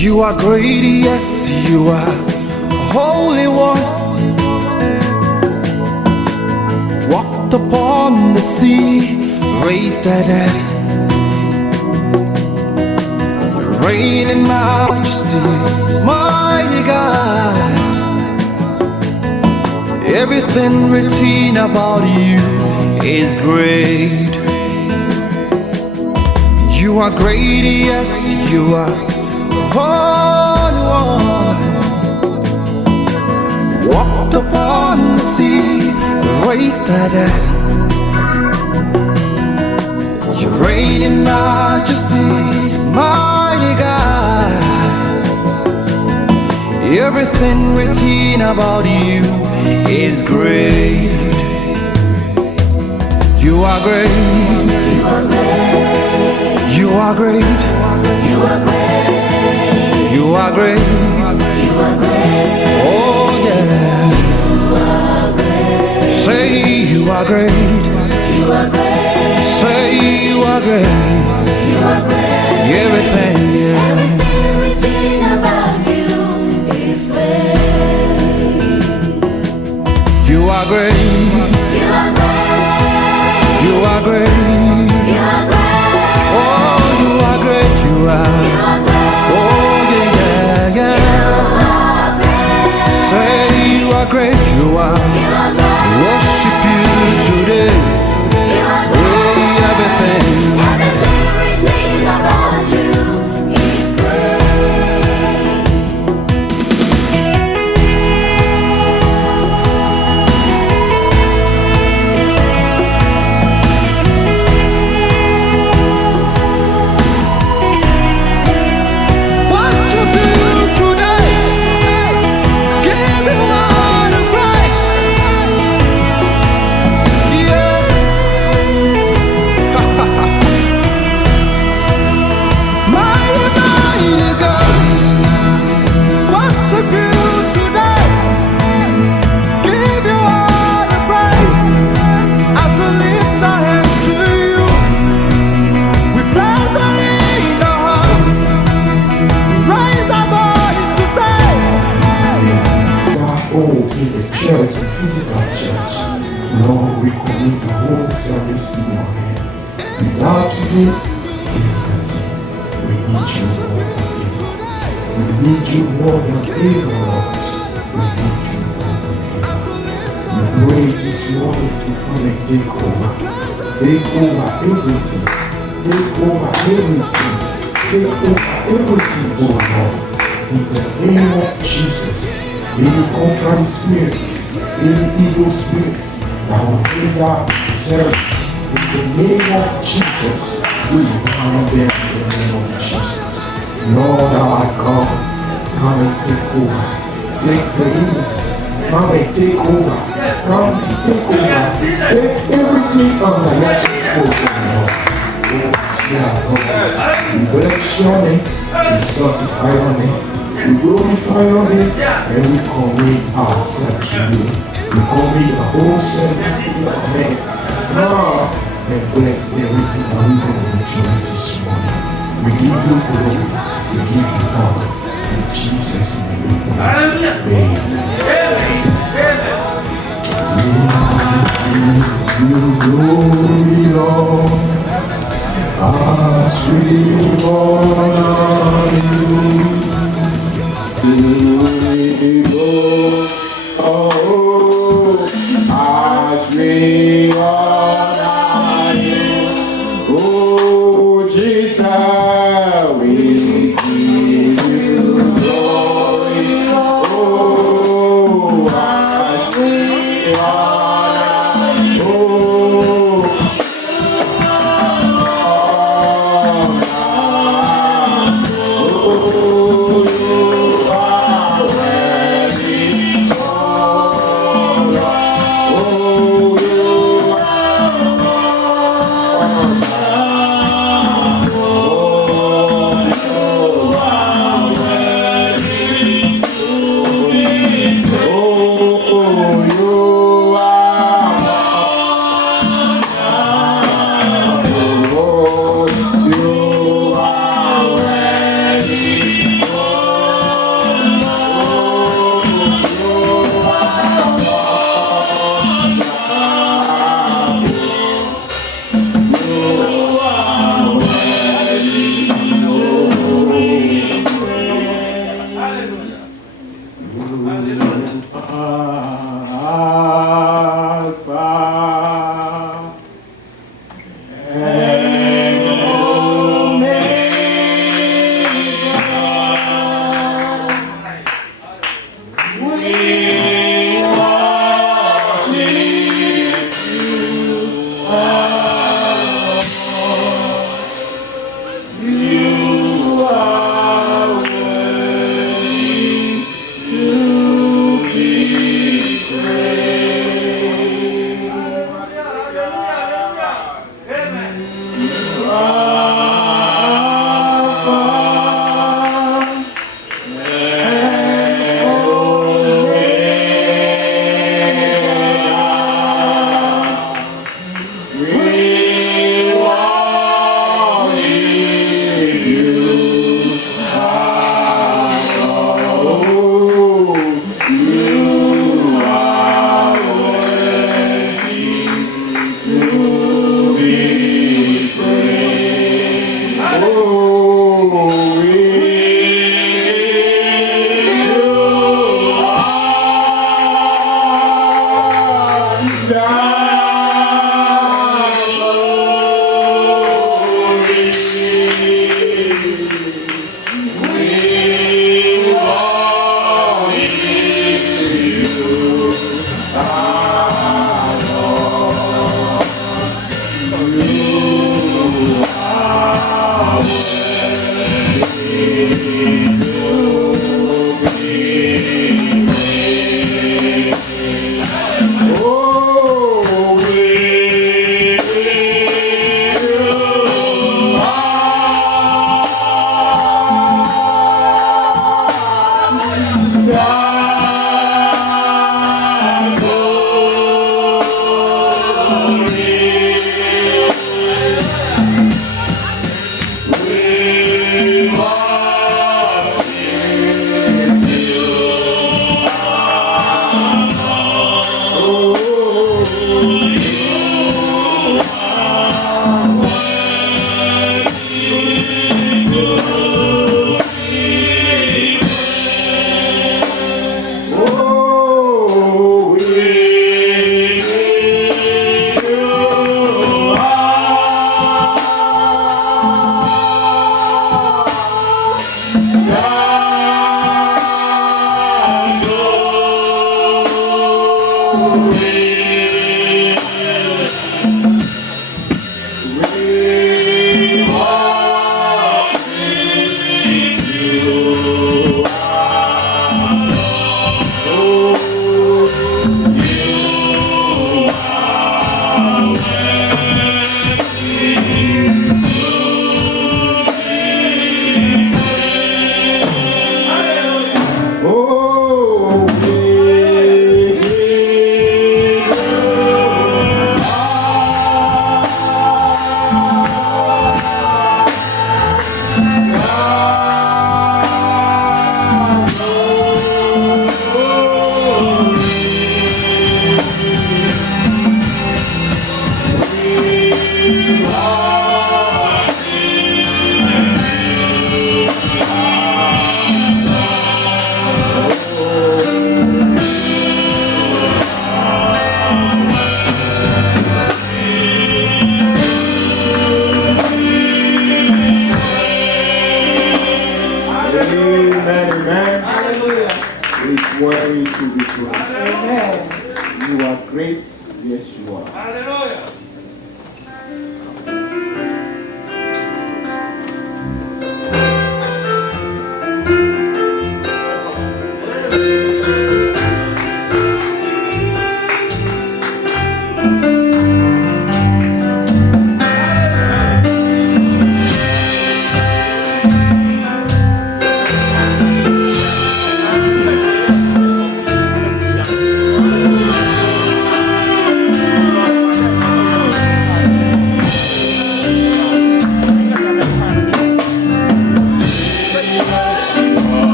You are great, yes, you are Holy One. Walked upon the sea, raised the dead. You reign in majesty, mighty God. Everything written about you is great. You are great, yes, you are Holy One. Walked upon the sea, raised the dead. You reign in majesty, mighty God. Everything written about you is great. You are great. You are great. You are great. You are great. You are great. You are great. Oh yeah. You are great. Say you are great. You are great. Say you are great. You are great. Everything, yeah. Everything about you is great. You are great. You are great. You are great. You are great. Oh, you are great. You are. You are great. Oh yeah, yeah, You yeah. are great. Say you are great. You are. You are great. Worship you today. You are great. Hey, everything. Everything written about you is great. Worship you today. Give you all the praise. Yeah. Mighty, mighty God. Worship you today. Give you all the praise. As we lift our hands to you, we place our in our hearts. Raise our voice to say, In the church, the physical church, Lord, we commit the whole service in your hand. Without you, we can't. We need you more than ever. We need you more than ever, Lord. We need you more than ever. We pray this morning to come and take over. Take over everything. Take over everything. Take over everything, oh Lord. In the name of Jesus. Any contrary spirit, any evil spirit that will raise up itself in the name of Jesus, we bind them in the name of Jesus. Lord our God, come and take over. Take the evil. Come and take over. Come and take over. Take everything under your control, Lord. Oh, yeah, God. We bless your name. We sanctify your name. We glorify your name and we commit ourselves to you. We commit the whole service to your name. Now, and bless everything that we going to enjoy this morning. We give you glory. We give you honor. In Jesus' name we pray. Amen. We give you glory, Lord. As we honor you. We go, oh, as we honor you, oh Jesus, we give you glory, oh, as we honor you, oh.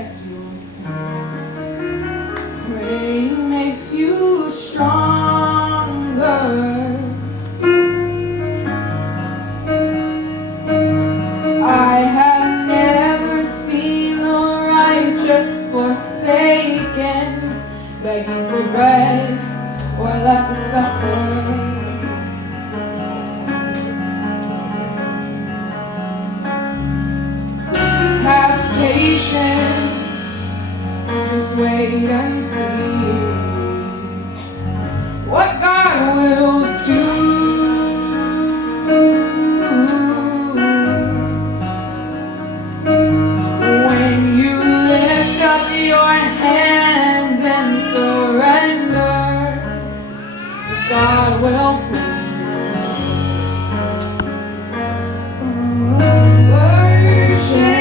protect your peace. Praying makes you stronger. I have never seen the righteous forsaken, begging for bread or left to suffer. Have patience, just wait and see what God will do. When you lift up your hands and surrender, God will worship,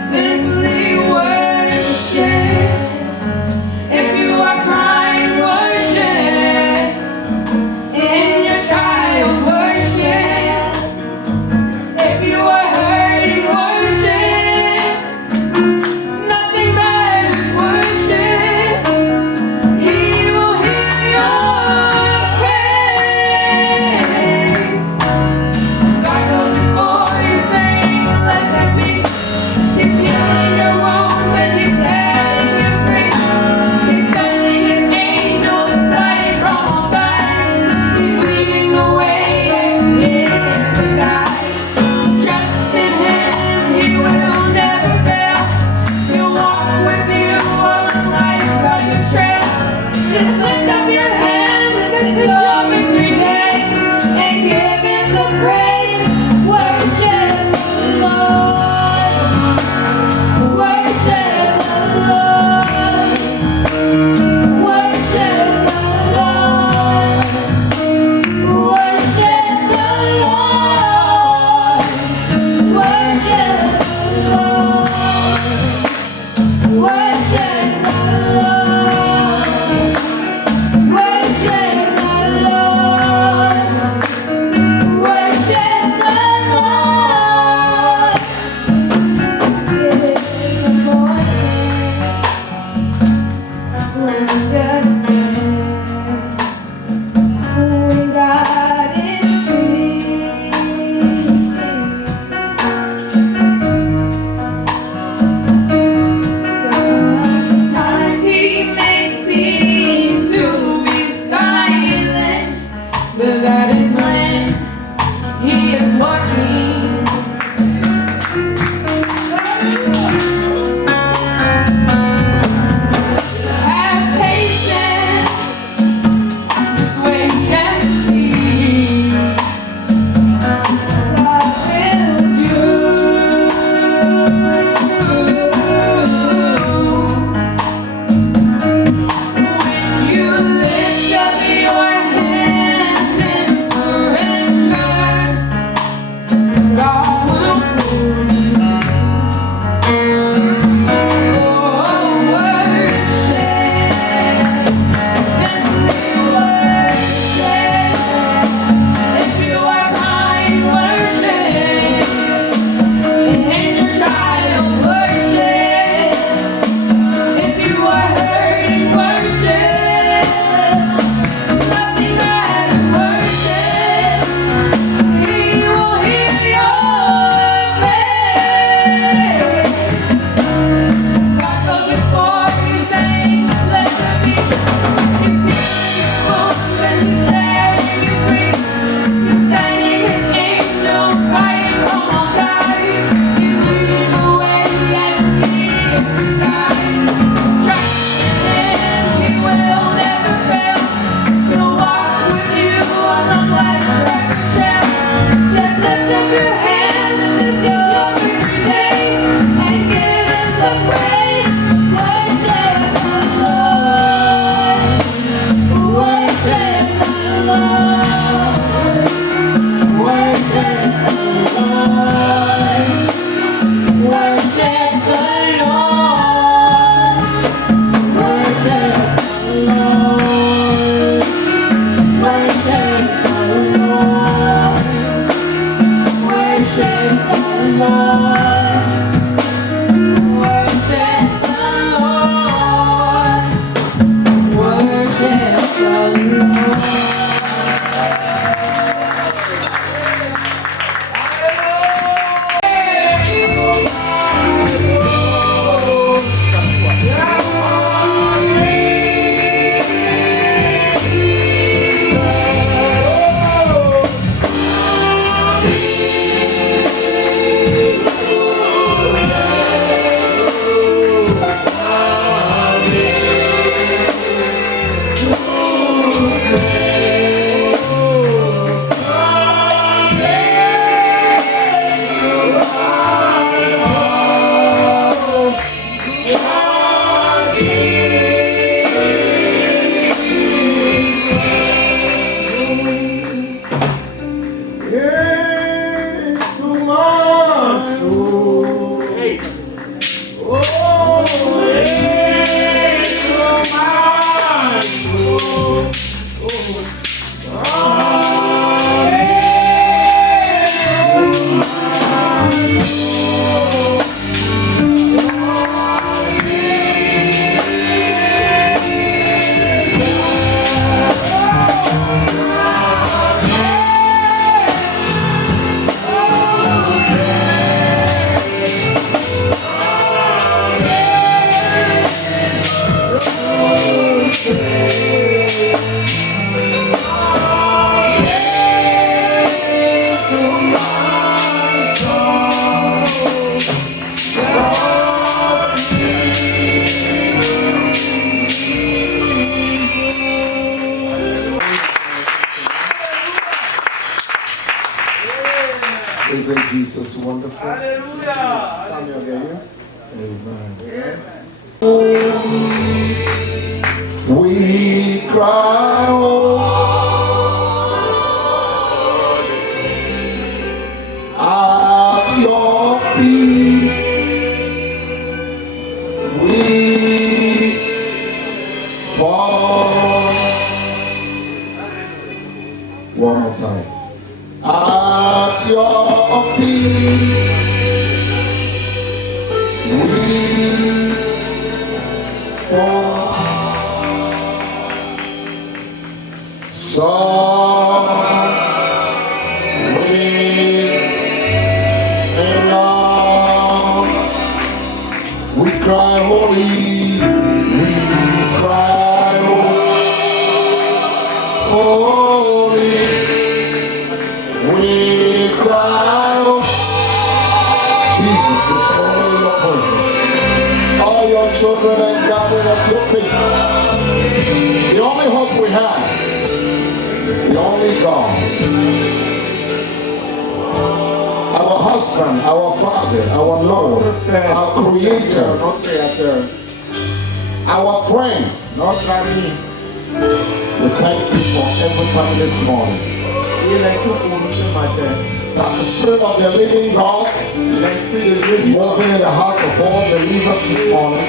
simply worship. Isn't Jesus wonderful? Hallelujah. Amen. We cry, oh, at your feet. We fall. One more time. At your feet, we fall. So we belong. We cry holy, we cry holy. We cry, oh, Jesus is holy in your presence. All your children are gathered at your feet. The only hope we have, the only God, our husband, our father, our Lord, our creator, our friend. We thank you for every time this morning. That the Spirit of the living God moving in the heart of all believers this morning.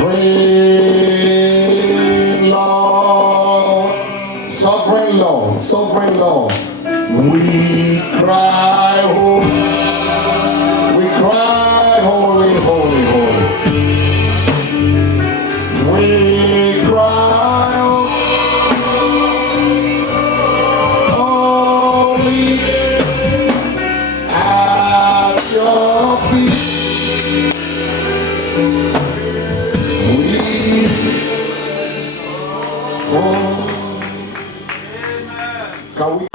Pray, Lord, sovereign Lord, sovereign Lord. We cry, holy, we cry, holy, holy, holy. We cry, holy, at your feet. We fall. Can we?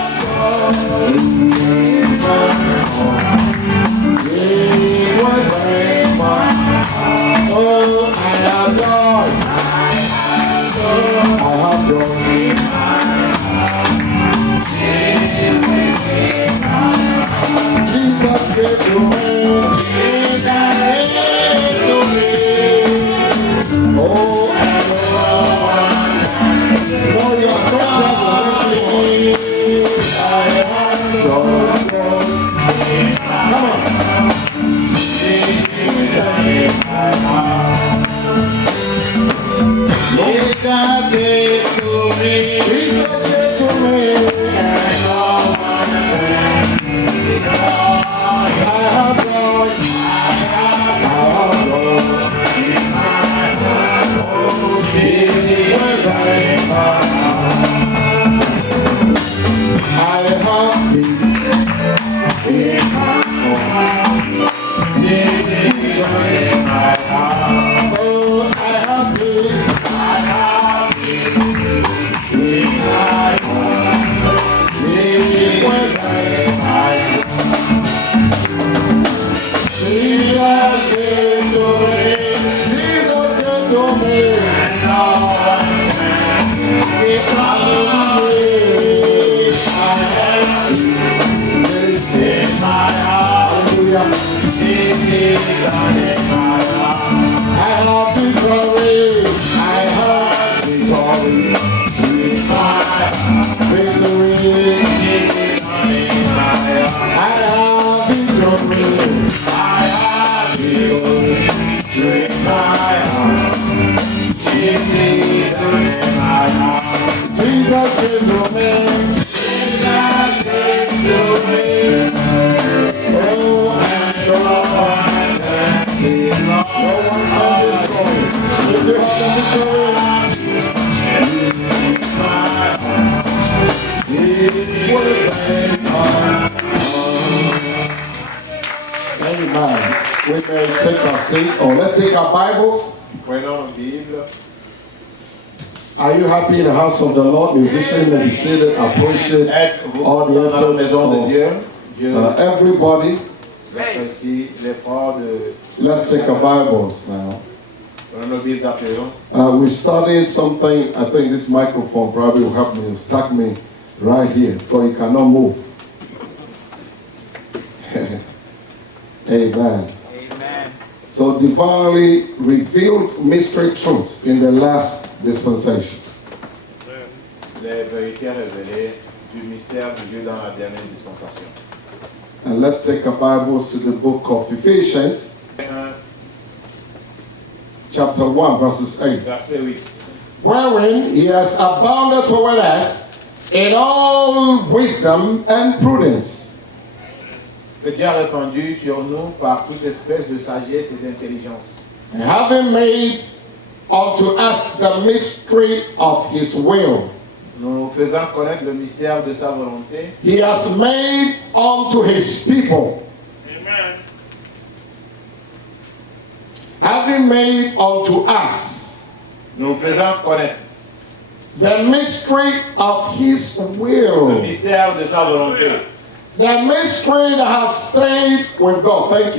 Amen. We may take our seat, or let's take our Bibles. Prenons une Bible. Are you happy in the house of the Lord? Musicians may be seated. I appreciate Êtes-vous all the dans la efforts maison de Dieu? Dieu of everybody. apprécie l'effort de... Let's take our Bibles now. Prenons nos Bibles à présent. We're studying something. I think this microphone probably will help me, stack me right here, because you cannot move. Amen. Amen. So divinely revealed mystery truth in the last dispensation. Les vérités révélées du mystère de Dieu dans la dernière dispensation. And let's take our Bibles to the book of Ephesians, 1, chapter 1, verses 8. verset 8. Wherein he has abounded toward us in all wisdom and prudence, Que Dieu a répandu sur nous par toute espèce de sagesse et d'intelligence. and having made unto us the mystery of his will, Nous faisant connaître le mystère de sa volonté, he has made unto his people. Having made unto us nous faisant connaître the mystery of his le will. mystère de sa volonté. The mystery that has stayed with God. Thank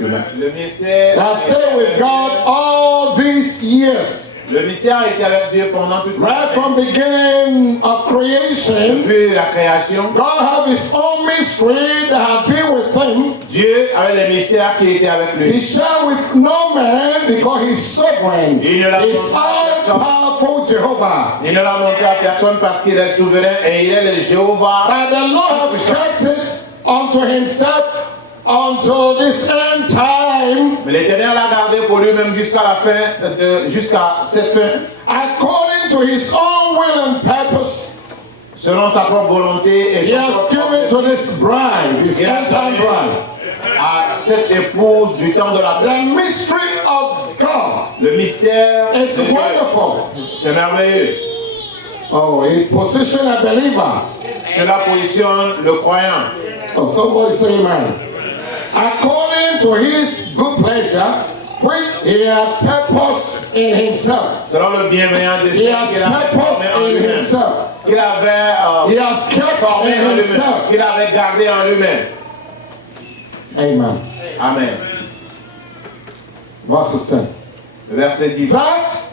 you, man. Le mystère That has stayed with God all these years. Le mystère était avec Dieu pendant toute Right cette from beginning of creation, Depuis la création, God had his own mystery that had been with him. Dieu avait les mystères qui étaient avec He lui. shared with no man because he's sovereign. Il ne l'a He's montré à personne. all-powerful Jehovah. Il ne l'a montré à personne parce qu'il est souverain et il est le Jéhovah. But the Lord has kept it unto himself until this end time, Mais l'Éternel l'a gardé pour lui-même jusqu'à la fin, jusqu'à cette fin, according to his own will and purpose. selon sa propre volonté et He son has propre given to this bride, this Il a end time donné bride, à cette épouse du temps de la fin. the mystery of God. Le mystère, It's de Dieu. wonderful. C'est merveilleux. Oh, it position a believer. Cela positionne le croyant. Oh, somebody say amen. According to his good pleasure, which he had purpose in himself. Selon le bienveillant He dessein has qu'il avait purpose formé en in lui-même. himself. Qu'il avait He has kept formé in en lui-même. himself. Qu'il avait gardé en lui-même. Amen. Amen. Verses 10. Verset 10. That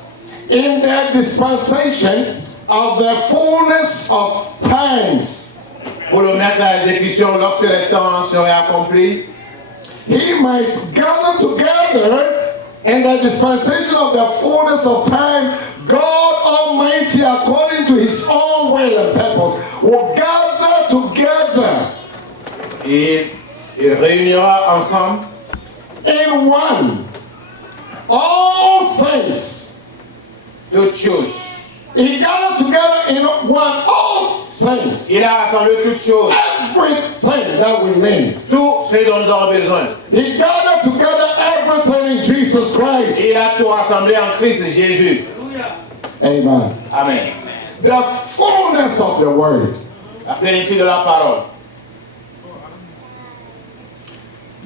in the dispensation of the fullness of times, Pour le mettre à exécution lorsque le temps serait accompli, he might gather together in the dispensation of the fullness of time, God Almighty, according to his own will and purpose, will gather together il réunira ensemble in one all things. toutes choses. He gathered together in one all things. Il a rassemblé toutes choses, Everything that we need. tout ce dont nous avons besoin. He gathered together everything in Jesus Christ. Il a tout rassemblé en Christ Jésus. Amen. Amen. The fullness of the word. La plénitude de la parole.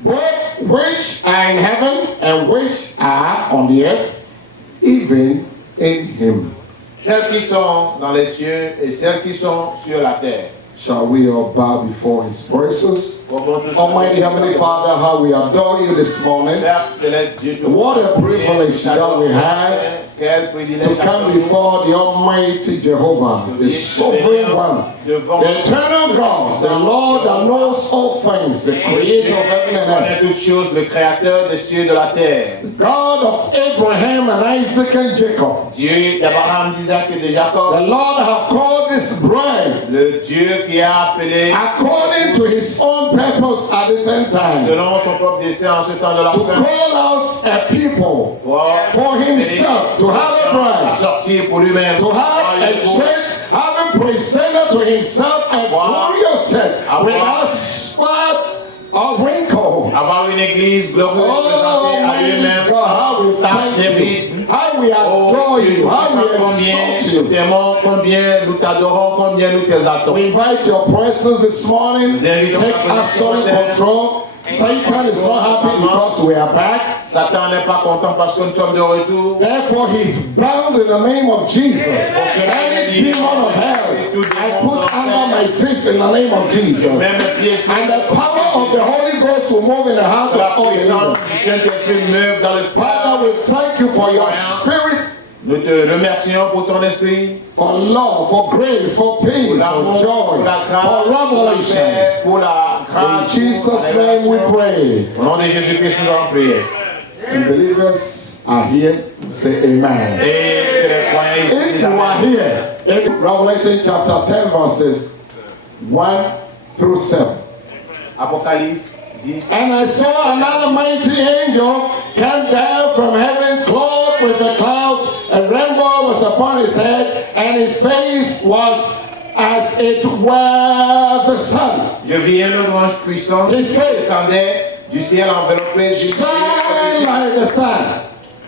Both which are in heaven and which are on the earth, even in him. Celles qui sont dans les cieux et celles qui sont sur la terre. Shall we all bow before his presence? Comment tous Almighty Heavenly Father, how we adore you this morning. Père céleste, Dieu tout What a privilege that we have Quel privilège to come before the Almighty Jehovah, the sovereign one, the eternal God, the Lord that knows all things, the creator of heaven and earth. connaît toutes choses, le créateur des cieux et de la terre. God of Abraham and Isaac and Jacob. Dieu d'Abraham, d'Isaac et de The Jacob. Lord have called this bride Le Dieu qui a appelé according to his own purpose at this end time selon son propre dessein en ce temps de la to fin. call out a people for himself, to have a À bride, sortir pour lui-même. to have a church, having presented to himself a glorious church without spot or wrinkle. Avoir une église glorieuse présentée à lui-même. God, how we Tache de thank vide. you, how we Oh adore Dieu, you, nous how disons we combien exalt nous you. t'aimons, combien nous t'adorons, combien nous t'exaltons. We invite your presence this morning. Nous invitons Take ta présence absolute ce matin. control. Satan is not happy because we are back. Satan n'est pas content parce que nous sommes de retour. Therefore, he's bound in the name of Jesus. Any demon of hell, I put under my feet in the name of Jesus. Même les pieds sur And the power of the Holy Ghost will move in the heart la of all puissance believers. du Saint-Esprit meurt dans le Father, we thank you for your spirit, Nous te remercions pour ton esprit, for love, for grace, for pour peace, l'amour, for joy, pour la grâce, for pour la revelation. paix, pour la In grâce. Jesus' pour la name we révélation. pray. Au nom de Jésus-Christ, nous allons prier. And believers are here to say amen. Et que les croyants ici If disent you are Amen. here, in Revelation chapter 10 verses 1 through 7. Apocalypse 10. And I saw another mighty angel come down from heaven, clothed with a cloud. A rainbow was upon his head, and his face was as it were the sun. Je vis un autre ange puissant qui descendait du ciel enveloppé d'une Shine like the sun.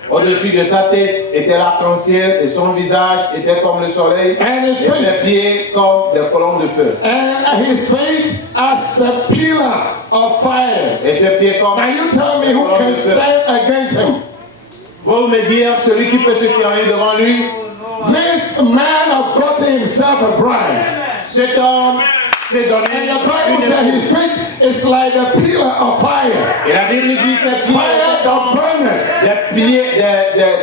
Au-dessus de sa tête était l'arc-en-ciel et son visage était comme le soleil And et his ses feet, pieds comme des colonnes de feu. and his feet as a pillar of fire. Et ses pieds comme Now you tell me who can stand against him. Vous me dire celui qui peut se tenir devant lui. This man of God to himself a bride. Cet homme s'est donné And the Bible une says épouse. his feet is like a pillar of fire. Et la Bible dit ses pieds Fire étaient that comme burneth.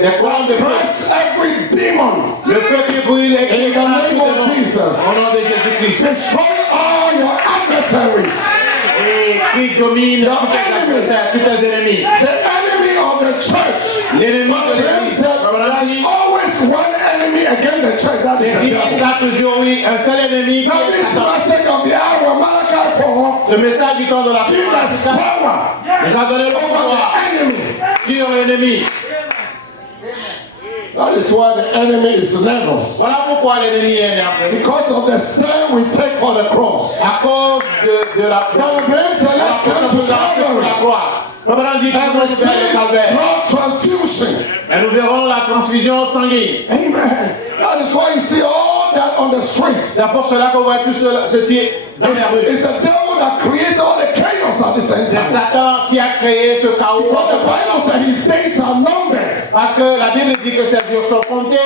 des colonnes de feu. Crush every demon. Le feu qui brûle et qui In the éclate name tout of le monde. Jesus. Au nom de Jésus-Christ. Destroy all your adversaries. Et qui domine tous tes adversaires, tous tes ennemis. The enemy of the church. L'ennemi de Bible l'église. said there's always one enemy against the church. That is the L'église devil. a toujours eu un seul ennemi qui Now est this Satan. message of the hour, Malachi 4, Ce message du temps de la give us fin power nous a donné le over pouvoir the enemy. sur l'ennemi. That is why the enemy is nervous. Voilà pourquoi l'ennemi est nerveux. Because of the stand we take for the cross. À cause de la Now the Bible says, let's come to la Calvary croix. Le Bible dit and nous receive vers le calvaire. blood transfusion. Et nous verrons la transfusion sanguine. Amen. That is why you see all that on the street. C'est pour cela qu'on voit tout ceci dans les rues. It's the devil that created all the chaos at this C'est time. Satan qui a créé ce chaos. Because the Bible says his days are numbered. Parce que la Bible dit que ces jours sont comptés.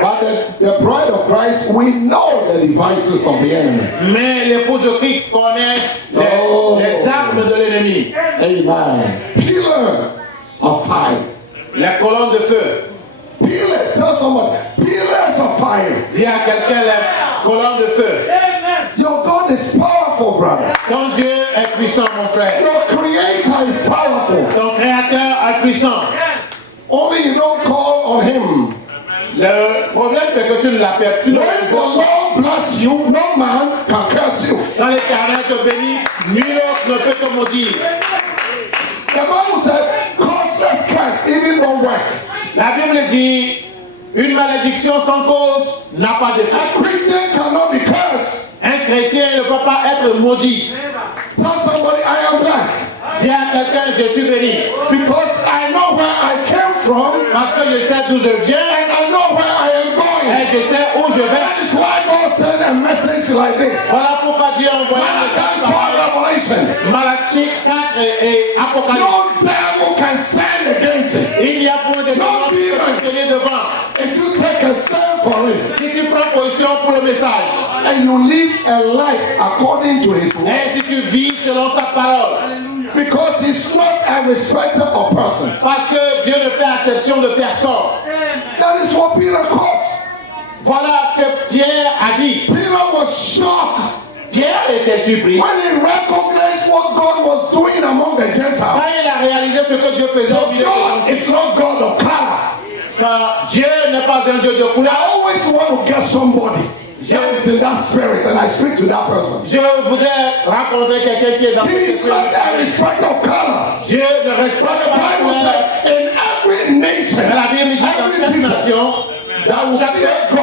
But the bride of Christ, we know the devices of the enemy. Mais l'épouse de Christ connaît Oh. les armes de l'ennemi. Amen. Pillar of fire. Les colonnes de feu. Pillars, tell someone, pillars of fire. Dis à quelqu'un les colonnes de feu. Your God is powerful, brother. Ton Dieu est puissant, mon frère. Your creator is powerful. Ton créateur est puissant. Only you don't call on him. Le problème, c'est que tu ne l'appelles plus. When the Lord bless you, no man can curse you. Quand l'Éternel te bénit, nul autre ne peut te maudire. The Bible said, causeless curse even don't work. La Bible dit, une malédiction sans cause n'a pas d'effet. A Christian cannot be cursed. Un chrétien ne peut pas être maudit. Tell somebody, I am blessed. Dis à quelqu'un, je suis béni. Because I know where I came from Parce que je sais d'où je viens and I know where I am going. et je sais où je That vais. is why God sent a message like this. Voilà pourquoi Dieu a envoyé un Malachi message 4 pareil. Revelation. Malachie 4 et Apocalypse. No devil can stand against it. Il n'y a point de démon qui peut se tenir devant. If you take a stand for it Si tu prends position pour le message and you live a life according to his word, et si tu vis selon sa parole, because he's not a respecter of person. parce que Dieu ne fait exception de personne. That is what Peter caught. Voilà ce que Pierre a dit. Peter was shocked Pierre était surpris when he recognized what God was doing among the Gentiles. quand il a réalisé ce que Dieu faisait au milieu des God gentils. is not God of color. Car Dieu n'est pas un Dieu de I couleur. always want to get somebody that is in that spirit and I speak to that person. Je voudrais rencontrer quelqu'un qui est dans He ce is not a respect of color. Dieu ne But respecte the pas la Bible couleur. said in every nation, Mais la Bible dit dans every chaque people nation, that will chaque fear God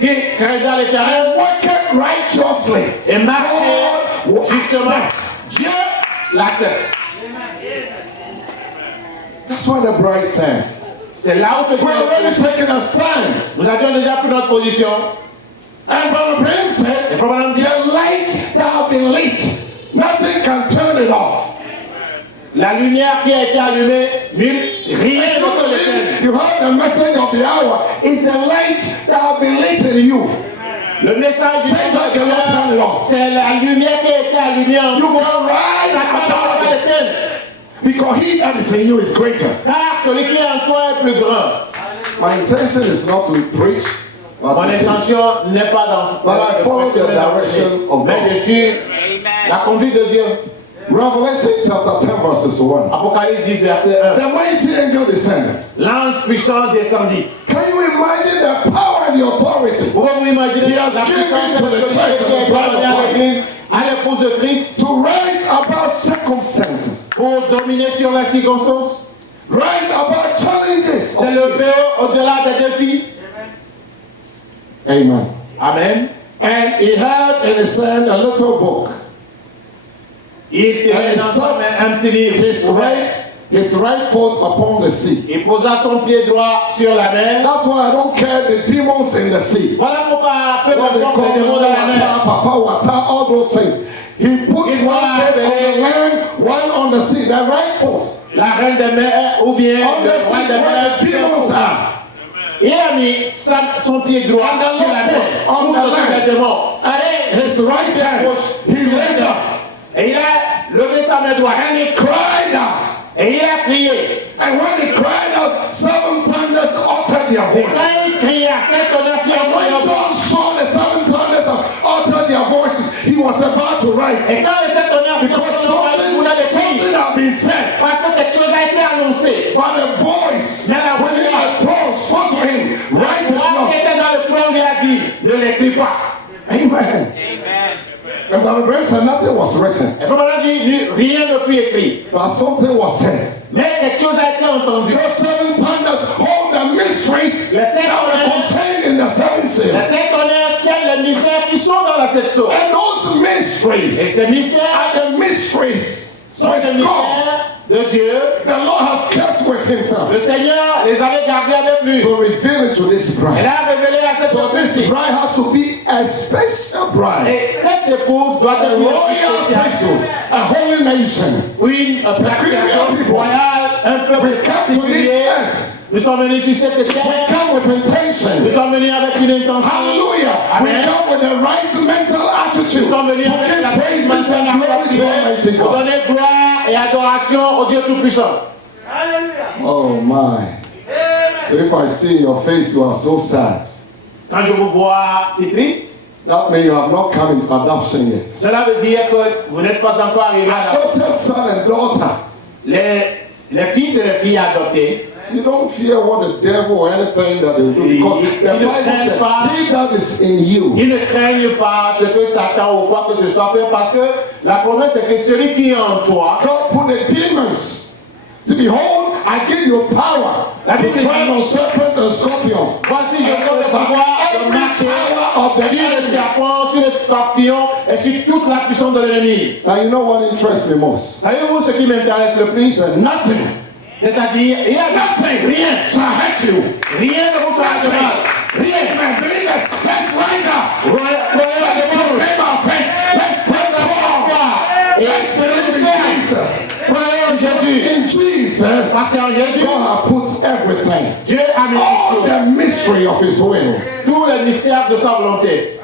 qui craindra l'Éternel and work it righteously, et marcher God will justement, accept. Dieu l'accepte. That's why the bride sang. C'est là où se We're already trouve. taking a stand. Nous avions déjà pris notre position. And Brother Abraham Et said, Frère Branham dit, the light that have been lit, nothing can turn it off. la lumière qui a été allumée, rien If ne you peut l'éteindre. believe you heard the message of the hour, it's the light that have been lit in you. Le message du Satan cannot turn it off. c'est la lumière qui a été allumée en You toi. can rise Satan ne peut pas above it. l'éteindre. Because he that is in you is greater. Car celui qui est en toi est plus grand. My intention is not to preach, but Mon to teach. intention n'est pas dans But I follow the direction of mais God. je suis la conduite de Dieu. Revelation chapter 10 verses 1. Apocalypse 10, verset 1. The mighty angel descended. L'ange puissant descendit. Can you imagine the power and the authority Pouvez-vous imaginer He has la given puissance to et the l'autorité church qui and the a été bride of donnée à Christ. l'église, à l'épouse de Christ, to rise above circumstances, pour dominer sur les circonstances, rise above challenges? s'élever au-delà des défis? Amen. Amen. And he had in his hand a little book. Il tenait dans sa main un petit livre ouvert. His right foot upon the sea. Il posa son pied droit sur la mer. That's why I don't care the demons in the sea. Voilà pourquoi peu What they importe call les démons dans la mer. Papa, Wata, all those things. He put Il one faut foot on appeler- the land, one on the sea. The right foot La reine des mers ou bien on le the roi sea des where the demons mers. are. Il a mis son pied droit And the sur la left mer. foot on Où the se trouvent land. les démons. And his right hand, he raised up Et il a levé sa main droite. and he cried out. Et il a crié. And when he cried out, 7 thunders uttered their Et voice. quand il cria, cet tonnerre fit And when entendre. John saw the 7 thunders have uttered their voices, he was about to write. Et quand le sept tonnerre fit Because entendre, il voulait something l'écrire. had been said. Parce que quelque chose a été annoncé. But the voice Mais la voix within the throne spoke to him, write it Moi qui not. était dans le trône lui a dit, ne l'écris pas. Amen. And Brother Abraham said nothing was written, Et Frère Branham dit, rien ne fut écrit. but something was said. Mais quelque chose a été entendu. Those 7 thunders hold the mysteries Les sept that were tonnerres, contained in the 7 les seals. sept tonnerres tiennent les mystères qui sont dans la sept sceaux. And those Et mysteries ces mystères are the mysteries sont des with God mystères de Dieu. the Lord has kept with himself Le Seigneur les avait gardés avec lui. to reveal it to this Elle bride. a révélé à cette So this épouse. bride has to be a special bride, Et cette épouse doit a être une royal épouse spéciale. priesthood, a holy nation. Oui, un sacerdoce royal, un peuple We come to this particulier. earth. Nous sommes venus sur cette We terre. come with Nous intention. sommes venus avec une intention. Hallelujah. We Amen. come with the right mental attitude Nous sommes venus to avec la give praises dimension and glory to Almighty pour God. donner gloire et adoration au Dieu Tout-Puissant. Oh my. So if I see your face, you are so sad. Quand je vous vois si triste, That means you have not come into adoption yet. cela veut dire que vous n'êtes pas encore arrivé à la... Adopted son and daughter. Les fils et les filles adoptées, You don't fear what the devil or anything that they will do, because the You Bible don't says, pas. he that is in you. ils ne craignent pas ce que Satan ou quoi que ce soit fait, parce que la promesse c'est que celui qui est en toi, God put the demons. See, behold, I give you power La to Bible dit- tread on serpents and scorpions. voici je donne le pouvoir de marcher sur les serpents, sur les scorpions et sur toute la puissance de l'ennemi. Now you know what interests me most? Savez-vous ce qui m'intéresse le plus? Nothing. C'est-à-dire, il a dit rien. shall hurt you. Rien ne vous fera de mal. Rien. My believers, let's rise up. Croyez la Let's demande. proclaim our faith. Let's stand forward. Et Let's believe in Jesus. croyez en Jésus. In Jesus, Parce qu'en Jésus, God has put everything, Dieu a mis all toutes the choses, mystery of His will. tous les mystères de sa volonté.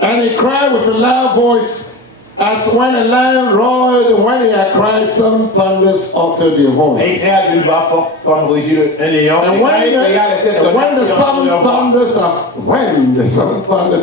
And He cried with a loud voice, As when a lion roared, when he had cried, seven thunders uttered their voice. Et il cria d'une voix forte comme rugit un lion. And Et quand il cria, les sept tonnerres when the firent seven entendre leur voix. thunders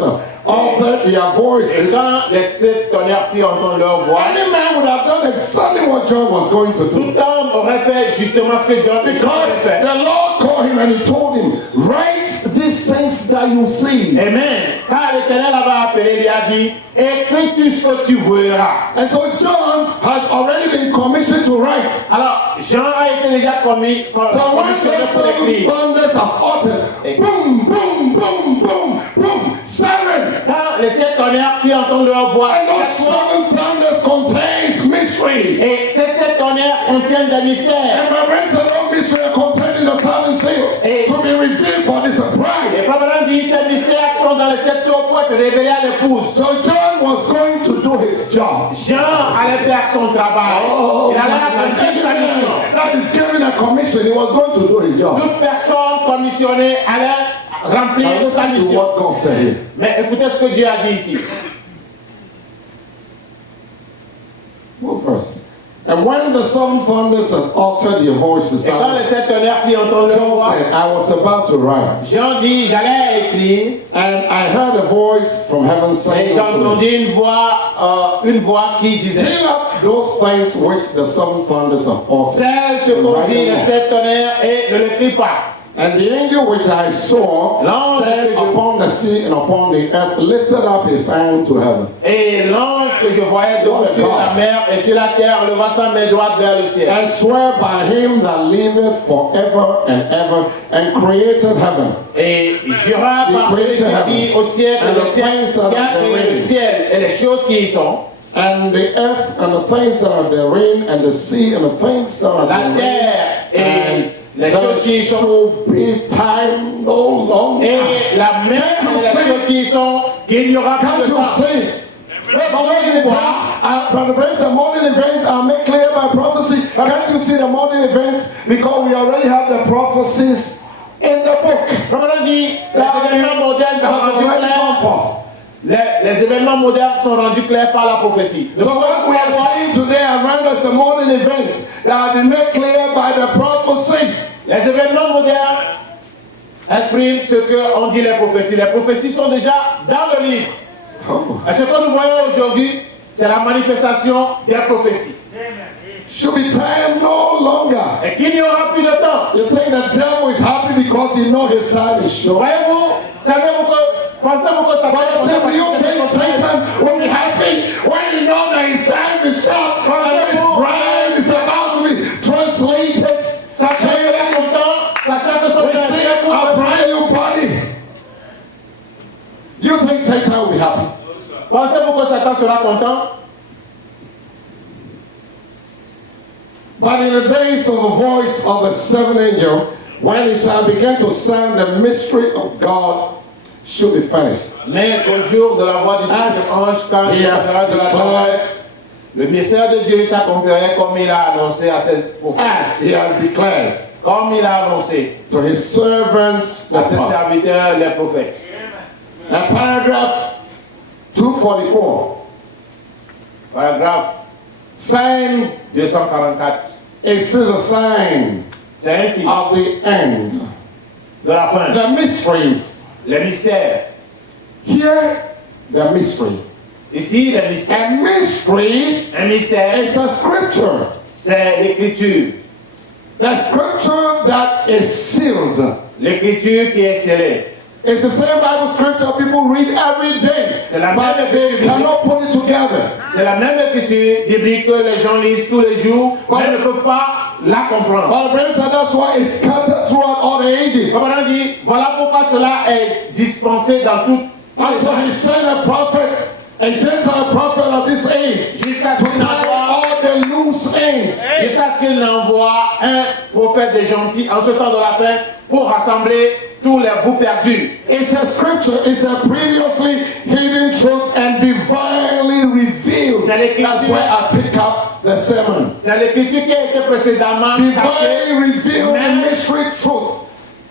have uttered their Et voices, quand les sept tonnerres firent entendre leur voix, any man would have done exactly what John was going to do. tout homme aurait fait justement ce que John avait Because fait. the Lord called him and he told him, write these things that you see. Amen. Car l'Éternel avait appelé, lui a dit, écris tout ce que tu verras. And so John has already been commissioned to write. Alors, Jean a été déjà commis So when commissionné the pour seven écrire. thunders have uttered, boom, boom, boom, boom, boom, seven. Quand les sept tonnerres firent entendre leur voix, And those sept fois, seven thunders contains mysteries. et ces sept tonnerres contiennent des mystères. And my friends, are no mystery contained in the seven seals to be revealed for this Et bride. Frère Branham dit, ces mystères qui sont dans les sept seaux pour être révélés à l'épouse. So John was going to do his job. Jean allait faire son travail. Il allait accomplir sa mission. That is given a commission. He was going to do his job. Toute personne commissionnée allait remplir Now sa listen to mission. what God said here. Mais écoutez ce que Dieu a dit ici. What verse? And when the seven thunders had uttered their voices, Et quand les sept tonnerres firent entendre leur John voix, said, I was about to write. Jean dit, j'allais écrire, And I heard a voice from heaven et saying j'ai unto me, entendu une voix qui disait, seal up those things which the seven thunders have uttered. celle ce qu'ont dit les sept tonnerres et ne l'écris pas. And the angel which I saw L'ange stand que je- upon the sea and upon the earth lifted up his hand to heaven. Et l'ange que je voyais What a donc sur God. la mer et sur la terre leva sa main droite vers le ciel. And swear by him that liveth forever and ever and created heaven. Et jura He par celui created qui heaven. vit au ciel And et the le ciel, things that qui a are créé le therein. ciel et les choses qui y sont, And the earth and the things that are therein, and the sea and the things that are la therein. terre et And les there choses qui y sont, shall be time no longer. et la mer Can't you et les see? choses qui y sont, qu'il n'y aura plus Can't de you temps. see? Morning events, Brother Brahms, the morning events are made clear by prophecy. Can't you see the morning events? Because we already have the prophecies in the book. Comme on a dit, les That événements modernes sont have rendus already clairs. come forth. Les événements modernes sont rendus clairs par la prophétie. So what we are seeing today around us, the morning events that have been made clear by the prophecies. Les événements modernes expriment ce que ont dit les prophéties. Les prophéties sont déjà dans le livre. Oh. Et ce que nous voyons aujourd'hui, c'est la manifestation des prophéties. Should be time no longer. Et qu'il n'y aura plus de temps. You think the devil is happy because he knows his time is short. Voyez-vous, savez-vous que, pensez-vous que ça But I tell you, you think Satan will be happy when he knows that his time is short and his bride is about to be translated, Sachant qu'il est content, sachant que son receive a brand new body. Do you think Satan will be happy? Pensez-vous que Satan sera content? But in the days of the voice of the seventh angel, when he shall begin to sound, the mystery of God should be finished. Mais au jour de la voix du septième ange, quand il Yes, sonnera de la trompette, le mystère de Dieu s'accomplirait comme il a annoncé à ses prophètes. As he has declared Comme il a annoncé to his servants, the à ses prophets. serviteurs, les prophètes. And paragraph 244, Paragraphe sign 244. is a sign C'est ainsi of the end. de la fin. The mysteries. Les mystères. Here, the mystery. Ici, les mystères. A mystery Un mystère, is a scripture. c'est l'écriture. The scripture that is sealed. L'écriture qui est scellée. It's the same Bible scripture people read every day, C'est la but même they écriture. cannot put it together. C'est la même écriture biblique que les gens lisent tous les jours, mais ne peuvent pas la comprendre. But brothers and that's why it's scattered throughout all the ages. Comme on a dit, voilà pourquoi cela est dispensé dans tout. Until he sent a prophet, a Gentile prophet of this age, Jusqu'à ce to qu'il tie envoie, all the loose ends. jusqu'à ce qu'il n'envoie un prophète des gentils en ce temps de la fin pour rassembler tous les bouts perdus. It's a scripture, it's a previously hidden truth and divinely revealed. C'est l'écriture. That's where I pick up the sermon. C'est l'écriture qui a été précédemment cachée, Divinely revealed mais the mystery truth.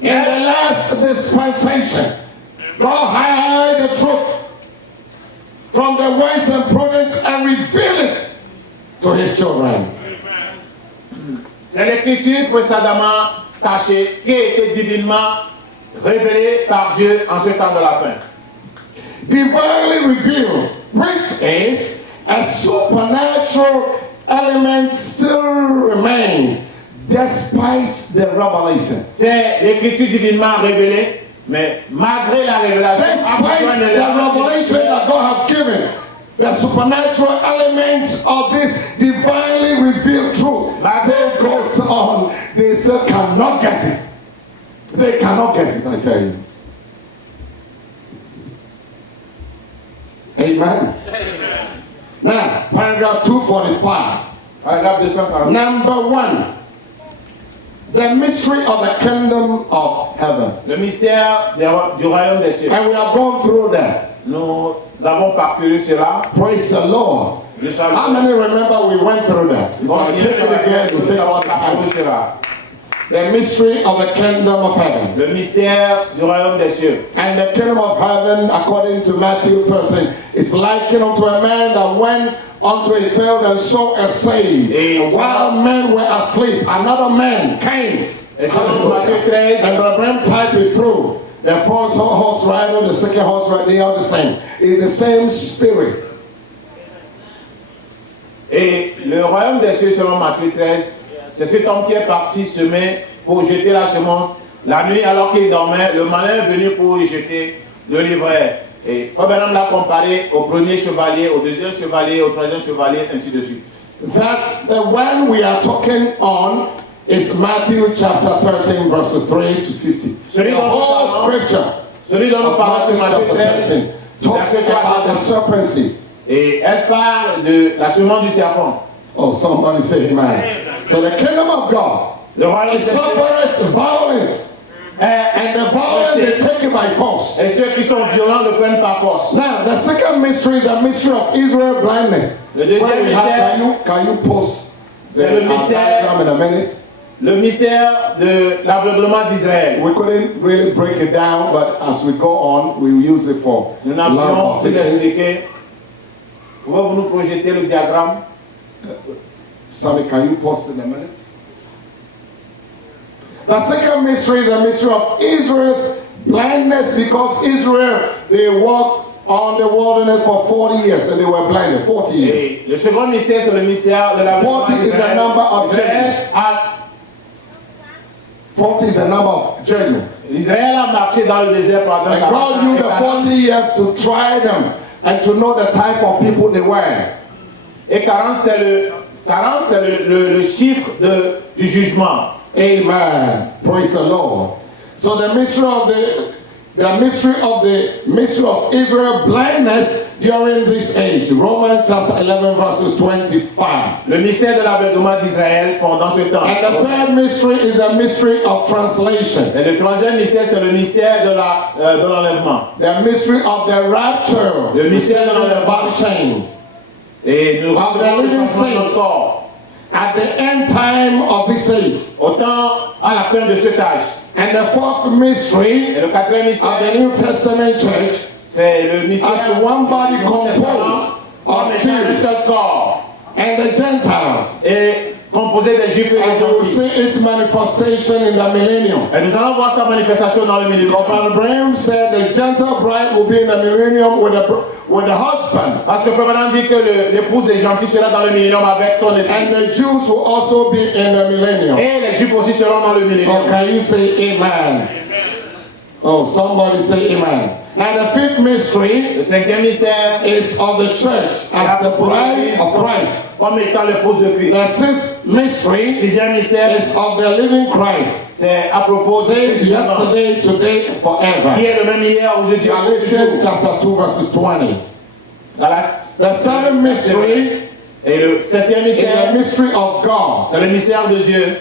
In the last dispensation, God hide the truth. from the wise and prudent and reveal it to his children. C'est l'écriture précédemment cachée qui a été divinement révélée par Dieu en ce temps de la fin. Divinely revealed, which is a supernatural element still remains despite the revelation. C'est l'écriture divinement révélée, mais malgré la révélation, Despite the revelation that God has given, the supernatural elements of this divinely revealed truth still goes on. They still cannot get it. They cannot get it, I tell you. Amen. Now, paragraph 245. Paragraphe 240. Number 1. The mystery of the kingdom of heaven. Le mystère du royaume des cieux. And we have gone through that. Nous avons parcouru cela. Praise the Lord. How many remember we went through that? If I take it again, we take all the time. The mystery of the kingdom of heaven. Le mystère du royaume des cieux. And the kingdom of heaven, according to Matthew 13, is likened unto a man that went unto a field and sowed a seed. And while men were asleep, another man came. Et selon Matthieu 13, and the ram type it through. The first horse rider, the second horse rider, they are the same. It's the same spirit. Et le royaume des cieux, selon Matthieu 13, c'est cet homme qui est parti semer pour jeter la semence. La nuit, alors qu'il dormait, le malin est venu pour y jeter le livret. Et Fabian l'a comparé au premier chevalier, au deuxième chevalier, au troisième chevalier, ainsi de suite. That the one we are talking on is Matthew chapter 13, verses 3 to 50. The whole scripture of Matthew chapter 13 talks about the serpency. Et elle parle de la semence du serpent. Oh, somebody say amen. So the kingdom of God, Le royaume it des cieux, suffers violence. And the violence they take it by force. et ceux qui sont violents le prennent par force. Now, the second mystery is the mystery of Israel blindness. Le deuxième Where we have, mystère, can you post c'est le the mystère, diagram in a minute? le mystère de l'aveuglement d'Israël. We couldn't really break it down, but as we go on, we will use it for Nous love n'avions of pu teachers. l'expliquer. Pouvez-vous nous projeter le diagramme? Sammy, can you post in a minute? The second mystery is the mystery of Israel's blindness, because Israel, they walked on the wilderness for 40 years and they were blinded. 40 years. Et le second mystère, c'est le mystère de l'aveuglement 40 is the d'Israël. number of Israël a 40 is the number of judgment. Israël a marché dans le désert pendant And God used the 40 years to try them and to know the type of people they were. Et 40, c'est le chiffre du jugement. Amen. Praise the Lord. So the mystery of Israel blindness during this age. Romans chapter 11 verses 25. Le mystère de l'aveuglement d'Israël pendant ce temps. And the third mystery is the mystery of translation. Et le troisième mystère, c'est le mystère de l'enlèvement. The mystery of the rapture. Le mystère de the body change. Et nous Of the recevons le living changement de notre saints. corps. At the end time of this age. Autant à la fin de cet âge. And the fourth mystery Et le quatrième of the mystère, New Testament church, c'est le mystère as one body du Nouveau Testament, composed comme of étant un Jews seul corps. and the Gentiles. Et composé des juifs et des And we will gentils. see its manifestation in the millennium. Et nous allons voir sa manifestation dans le millénaire. Brother Abraham said the Gentile bride will be in the millennium with the husband. Parce que Frère dit que l'épouse des gentils sera dans le millénaire avec son époux. And the Jews will also be in the millennium. Et les juifs aussi seront dans le Oh, millénaire. can you say amen? Oh, somebody say amen. Now the fifth mystery Le cinquième mystère, is of the church as the bride of Christ. comme étant l'épouse de Christ. The sixth mystery Sixième mystère, is of the living Christ. c'est à propos de Same Christ vivant, yesterday, today, qui forever. est le même hier, aujourd'hui, Galatians chapter 2 verses 20. The seventh mystery Et le septième is the mystère, mystery of God. c'est le mystère de Dieu.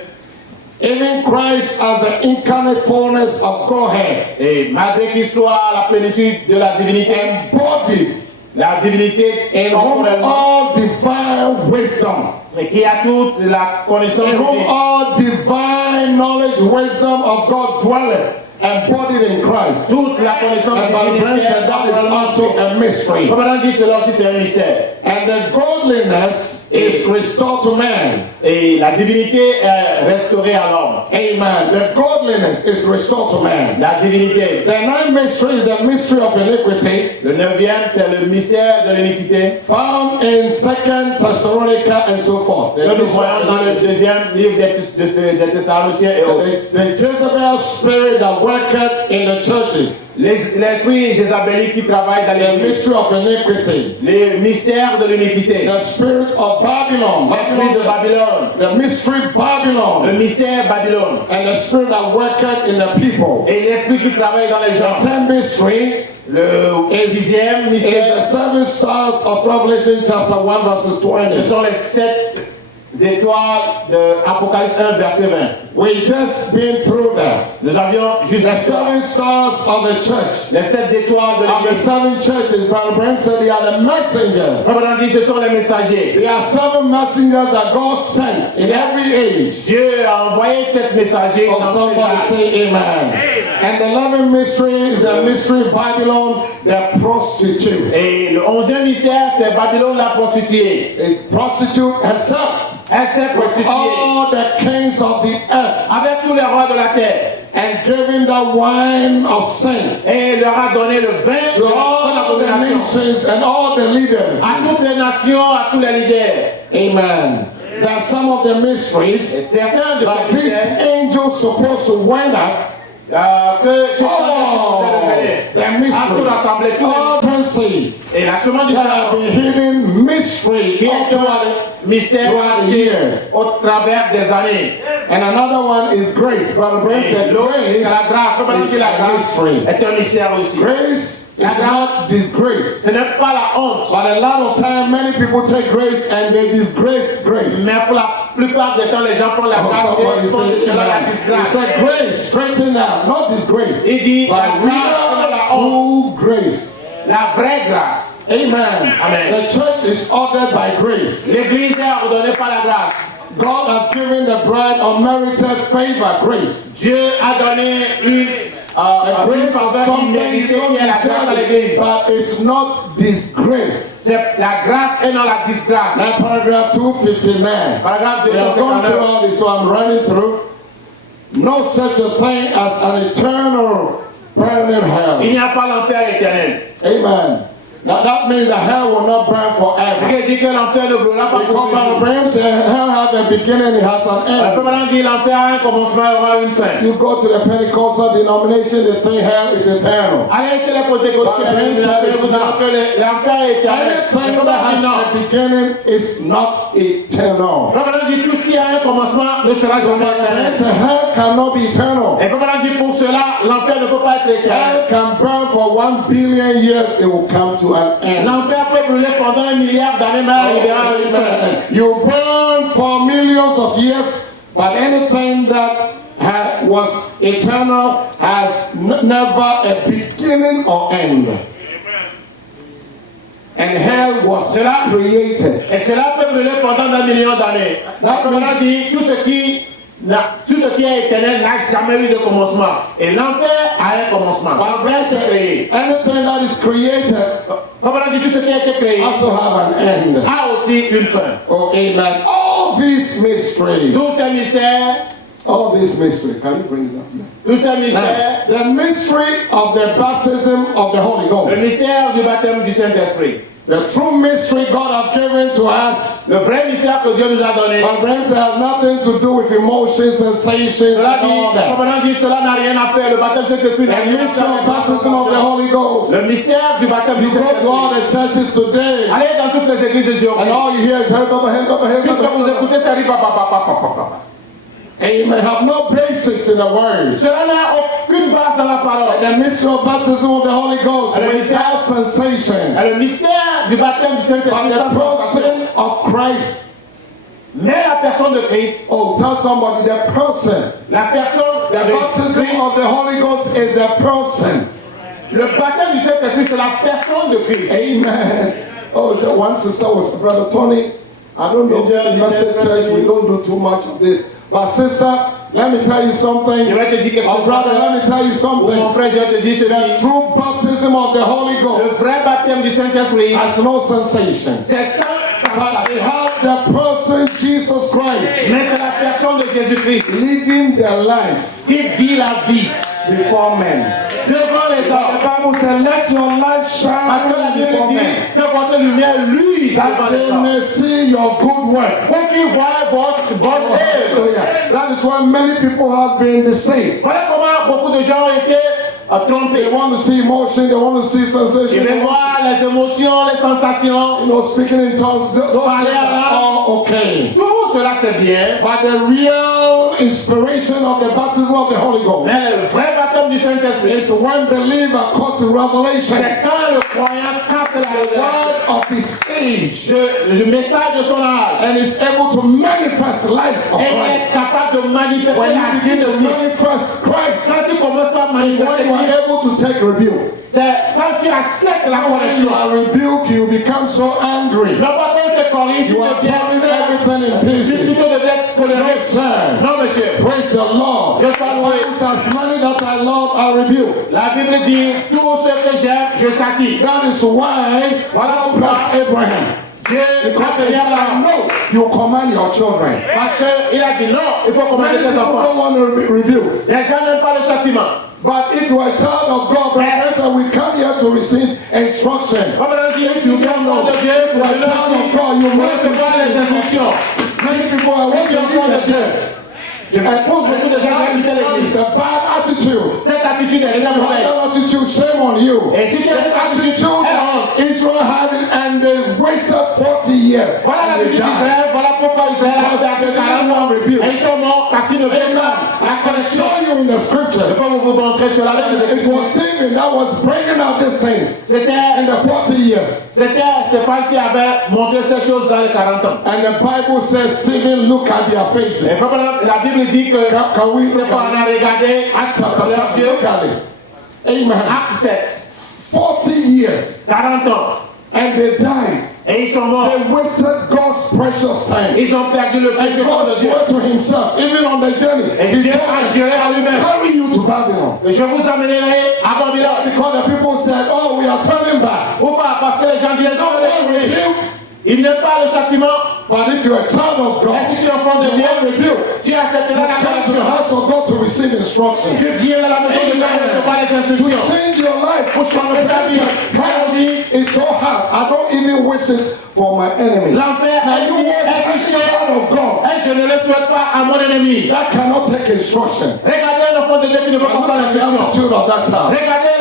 Even Christ as the incarnate fullness of Godhead, Et malgré qu'il soit la plénitude de la divinité, embodied la divinité in whom corporellement, all divine wisdom, et qui a toute la connaissance in whom divine, all divine divine knowledge, wisdom of God dwelleth, embodied in Christ. Toute la connaissance And Brother Branham divine said that is also a mystery. Papa dit cela aussi c'est un mystère. And the godliness is restored to man. Et la divinité est restaurée à l'homme. Amen. The godliness is restored to man. La divinité. The ninth mystery is the mystery of iniquity, Le 9e, c'est le mystère de l'iniquité. found in 2 Thessalonica and so forth. Que nous voyons dans le 2e livre des Thessaloniciens et autres. The Jezebel spirit that worketh in the churches. L'esprit jézabélique qui travaille dans The l'église. mystery of iniquity. Les mystères de l'iniquité. The spirit of Babylon. L'esprit de Babylone. The mystery Le Babylon. mystère Babylone. And the spirit that worketh in the people. Et l'esprit qui travaille dans les gens. The 10th mystery Le 10e is mystère. the 7 stars of Revelation chapter 1 verses Ce 20. sont les 7 étoiles de Apocalypse 1 verset 20. We just been through that. Nous avions juste The 7 stars of the church. les 7 étoiles de Of the l'église. 7 churches, Brother Branham said they are the messengers. Frère dit ce sont les messagers. There are 7 messengers that God sent in every age. Dieu a envoyé 7 messagers Oh, dans tous les somebody âges. say amen. And the 11th mystery is the mystery of Babylon, the prostitute. Et le 11e mystère, c'est Babylone la prostituée. It's prostitute herself. Elle s'est prostituée All the kings of the earth avec tous les rois de la terre. and giving the wine of sin Et elle leur a donné le vin de to son all the abomination. nations and all the leaders. À toutes les nations, à tous les leaders. Amen. There are some of the Et mysteries certains de that ces this mystères angel supposed to wind up. que ce Oh, nous a révélé the à tout mysteries, rassemblé, tous les all prophecy et la semence du that have Seigneur been hidden mystery qui est all throughout un mystère throughout the caché years. au travers des années. And another one is grace. Brother Branham Et said l'autre, c'est la grâce. Frère Branham dit la grâce mystery. est un mystère aussi. Grace La is grâce, not disgrace. ce n'est pas la honte, But a lot of time, many people take grace and they disgrace grace. mais pour la plupart du temps, les gens prennent la Oh, grâce somebody et font de say cela la amen. He disgrâce. said grace, straighten out, not disgrace. Il dit But la grâce et non la honte, real grace. la vraie grâce. Amen. Amen. The church is ordered by grace. L'église est ordonnée par la grâce. God has given the bride unmerited favor, grace. Dieu a donné une Grace faveur is something you imméritée don't qui est la grâce à deserve, l'église. but it's not disgrace. C'est la grâce et non la disgrâce. Now, paragraph 259. Paragraphe We have gone through 259. all this, so I'm running through. No such a thing as an eternal burning hell. Il n'y a pas l'enfer éternel. Amen. Now that means the hell will not burn Ce forever. qui dit que l'enfer ne brûlera pas Because pour Brother toujours. Branham said hell has a beginning, it has an Frère end. Branham dit l'enfer a un commencement et aura une fin. You go to the Pentecostal denomination, they think hell is eternal. Allez chez les pentecôtiens, vous direz que l'enfer est éternel. Anything Frère that Branham dit non. has a beginning is not eternal. Frère Branham dit tout ce qui a un commencement ne sera jamais éternel. So hell cannot be eternal. Et Frère Branham dit pour cela, l'enfer ne peut pas être éternel. Hell can burn for 1 billion years, it will come to an end. L'enfer peut brûler pendant 1 milliard d'années, mais arrivera à une fin. You burn for millions of years, but anything that was eternal has never a beginning or end. And hell was created. Et cela peut brûler pendant 1 million d'années. Frère Branham dit tout ce qui est éternel n'a jamais eu de commencement. Et l'enfer a un commencement. L'enfer s'est créé. Anything that is created Frère Branham dit tout ce qui a été créé also have an end. a aussi une fin. Oh, amen. All these mysteries. Tous ces mystères, All these mysteries. Can you bring it up? Yeah. tous ces mystères, The mystery of the baptism of the Holy le Ghost. mystère du baptême du Saint-Esprit, The true mystery God has given to us. le vrai mystère que Dieu nous a donné. But Branham has nothing to do with emotions, sensations, Cela and all dit, that. Frère Branham dit, cela n'a rien à faire. Le baptême du Saint-Esprit n'a The rien à mystery faire of avec la baptism of the sensation. Holy Ghost. Le mystère du baptême du You go to all Saint-Esprit. the churches today, Allez dans toutes les églises de Dieu. and all you hear is hell, Puisque vous écoutez, ça dit papa. Amen. Have no basics in the word. Cela n'a aucune base dans la parole. The mystery of baptism of the Holy Ghost And the without sensation. Et le mystère du baptême du Saint-Esprit, But sans the sensation. person of Christ. Mais la personne de Christ, Oh, tell somebody the person. la personne The de baptism Christ, of the Holy Ghost is the person. le baptême du Saint-Esprit, c'est la personne de Christ. Amen. Oh, so one sister was Brother Tony. I don't know, in Message Church, we don't do too much of this. But sister, Let me tell you something. Je vais te dire quelque Oh, chose. brother, let me tell you Ou something. mon frère, je vais te dire The ceci. true baptism of the Holy Le Ghost vrai baptême du Saint-Esprit, has no sensations. c'est sans But they sensation. have the person Jesus Christ Mais c'est la personne de Jésus-Christ living their life qui vit la vie before men. devant les The hommes. Bible says, let your light Parce que la shine Bible before dit men, que votre lumière luise devant that les they hommes. may see your good work. Pour qu'ils voient votre bonne œuvre. Hallelujah. That is why many people have been deceived. Voilà comment beaucoup de gens ont été trompés. They want to see emotion, they want to see Ils sensation. veulent voir les émotions, les sensations. You know, speaking in tongues, those things are all okay. Tout cela c'est bien. But the real inspiration of the baptism of the Holy Ghost Mais le vrai baptême du Saint-Esprit, is when believer caught in revelation, c'est quand le croyant capte la the révélation, word of his age, le message de son âge, and is able to manifest life of et il est Christ. capable de manifester When la you vie begin de to Christ. manifest Christ, Quand tu commences par when manifester you are Christ, able to take rebuke. c'est quand tu acceptes la When you correction. are rebuked, you become so angry. Non pas quand on te corrige, tu You are deviens turning everything in tu pieces. deviens coléré. No, sir. Non monsieur. Praise the Lord. Dieu soit loué. Bible says, many that I love, I rebuke. La Bible dit, tout ce que j'aime, je châtie. That is why Voilà God pourquoi blessed Abraham. Dieu Because a he béni said, Abraham. no, you command your children. Parce qu'il a dit non, il faut commander Many tes people enfants. don't want to rebuke. Les gens n'aiment pas le châtiment. But if you are a child of God, brothers, and we come here to receive instruction. Comme on dit, If si you tu es don't enfant know, de Dieu, if you are a venez child of ici God, you pour must recevoir les receive instructions. Many people are Si tu es wanting enfant to de leave the Dieu, church. je pour beaucoup de gens qui quitter It's l'église. a bad attitude. Cette attitude est très mauvaise. That attitude, shame on you. Et si tu as cette attitude, Attitude elle honte. Israel had it, and they wasted 40 years. Voilà And they l'attitude died. d'Israël, voilà pourquoi Israël a fait 40 ans. Et ils sont morts parce qu'ils ne veulent pas la I can connexion. show you in the Je scriptures. peux vous montrer cela dans les It Écritures. was Stephen that was bringing out these things in C'était the 40 years. Stéphane qui avait montré ces choses dans les 40 ans. And the Bible says, Stephen, look at their faces. Et la Bible dit que Can we look Stéphane at a regardé Acts chapter leurs 7? yeux. Look at it. Amen. Acte 7, 40 years. 40 ans. And they died. Et ils sont morts. They wasted God's precious time. Ils ont perdu le And précieux temps God de Dieu. swore to himself, even on the journey, Et he Dieu told a them, juré à I will lui-même. carry you to Babylon. Je vous amènerai à Babylone. Because the people said, oh, we are turning back. Pourquoi? Parce que les gens disent non, Don't rebuke. il n'est pas le châtiment. But if you're a child of God, Et si tu es enfant de you Dieu, won't rebuke. tu accepteras la Come to the correction. house of God to receive instruction. Tu viens à la maison de Dieu pour recevoir les To instructions. change your life. Pour changer ta vie. It's so hard. I don't even wish it for my enemy. L'enfer Now est you si want si a cher. child of God Et je ne le souhaite pas à mon ennemi. that cannot take instruction. Regardez l'enfant de Dieu qui ne peut And pas look prendre at the l'instruction. attitude of that child. Regardez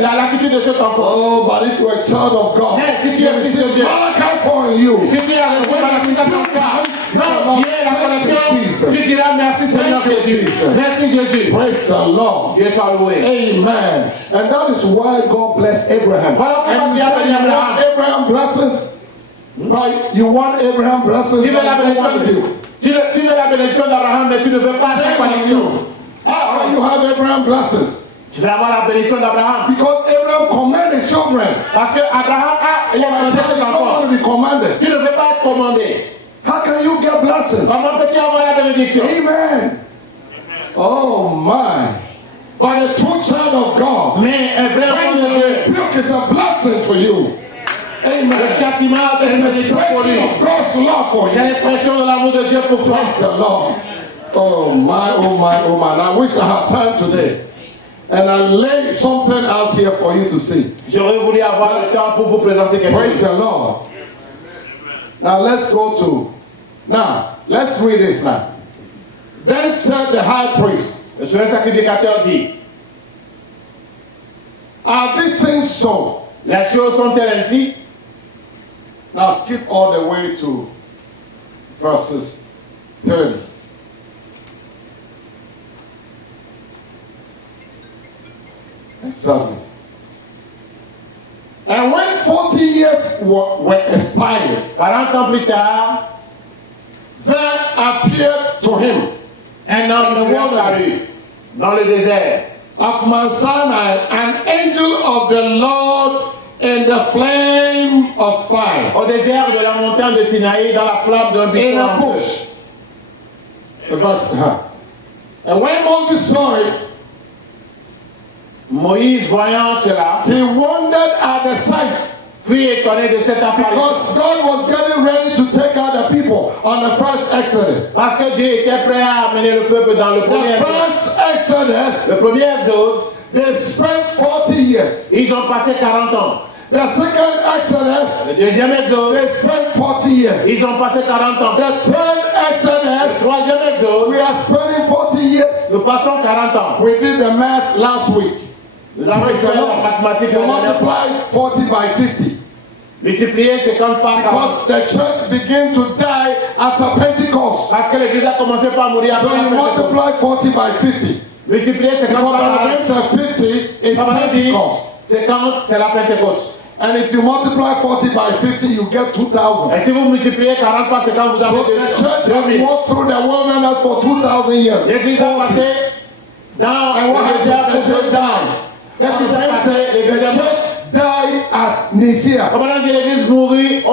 l'attitude de cet enfant. Oh, but if you're a child of God, Mais si tu you es fils de receive Dieu, Malachi 4 in you. si tu as reçu par la citation de foi, quand vient la connexion, tu diras merci Seigneur Thank you, Jésus. Jesus. Merci Jésus. Praise the Lord. Dieu soit loué. Amen. And that is why God blessed Abraham. Voilà pourquoi And you Dieu a say béni you Abraham. want Abraham blessings? Right? You want Abraham blessings? Tu veux la but you don't want to bénédiction, do. tu veux la bénédiction d'Abraham, mais tu ne veux pas sa connexion. How can you have Abraham blessings? Tu veux avoir la bénédiction d'Abraham. Because Abraham commanded children. Parce que Abraham a commandé ses You don't enfants. want to be commanded. Tu ne veux pas être commandé. How can you get blessings? Comment peux-tu avoir la bénédiction? Amen. Oh my. But a true child of God, Mais un vrai enfant de Dieu, rebuke is a blessing for you. Amen. le châtiment, c'est une It's an bénédiction pour lui. expression of God's love for C'est you. l'expression de l'amour de Dieu pour toi. Praise the Lord. Oh my, oh my, oh my. I wish I had time today. And I lay something out here for you to see. J'aurais voulu avoir le temps pour vous présenter quelque Praise chose. the Lord. Now let's go to, now, let's read this now. Then said the high priest, Le souverain sacrificateur dit, are these things so? les choses sont-elles ainsi? Now skip all the way to verses 30. Exactly. And when 40 years were expired, 40 ans plus tard, there appeared to him un homme lui apparut dans le désert. of Mount Sinai an angel of the Lord in the flame of fire. Au désert de la montagne de Sinaï, dans la flamme d'un In buisson a en feu. bush. Verse, And when Moses saw it, Moïse, voyant cela, he wondered at the sight. fut étonné de cette apparition. Because God was getting ready to take out the people on the first Exodus. Parce que Dieu était prêt à amener le peuple dans le premier The exode. first Exodus, Le premier exode, they spent 40 years. ils ont passé 40 ans. The second Exodus, Le deuxième exode, they spent 40 years. ils ont passé 40 ans. The third Le Exodus, troisième exode, we are spending 40 years. nous passons 40 ans. We did the math last week. Nous avons Praise fait the la Lord. mathématique You la dernière fois. multiply 40 by 50. Multiplier 50 par 40. Because the church began to die after Pentecost. Parce que l'église a commencé par mourir So après la you Pentecôte. multiply 40 by 50. Multiplier 50 Because par by 40. the names of 50 is Ça veut dire Pentecost. 50, c'est la Pentecôte. And if you multiply 40 by 50, you get 2,000. Et si vous multipliez 40 par 50, vous So avez the church 200 has 000. walked through the wilderness for 2,000 years. L'église a 40. passé dans And what le désert happened? pour The church 2 died. ans. Qu'est-ce qui s'est passé? The L'église church died at Nicaea Comment on dit l'église mourut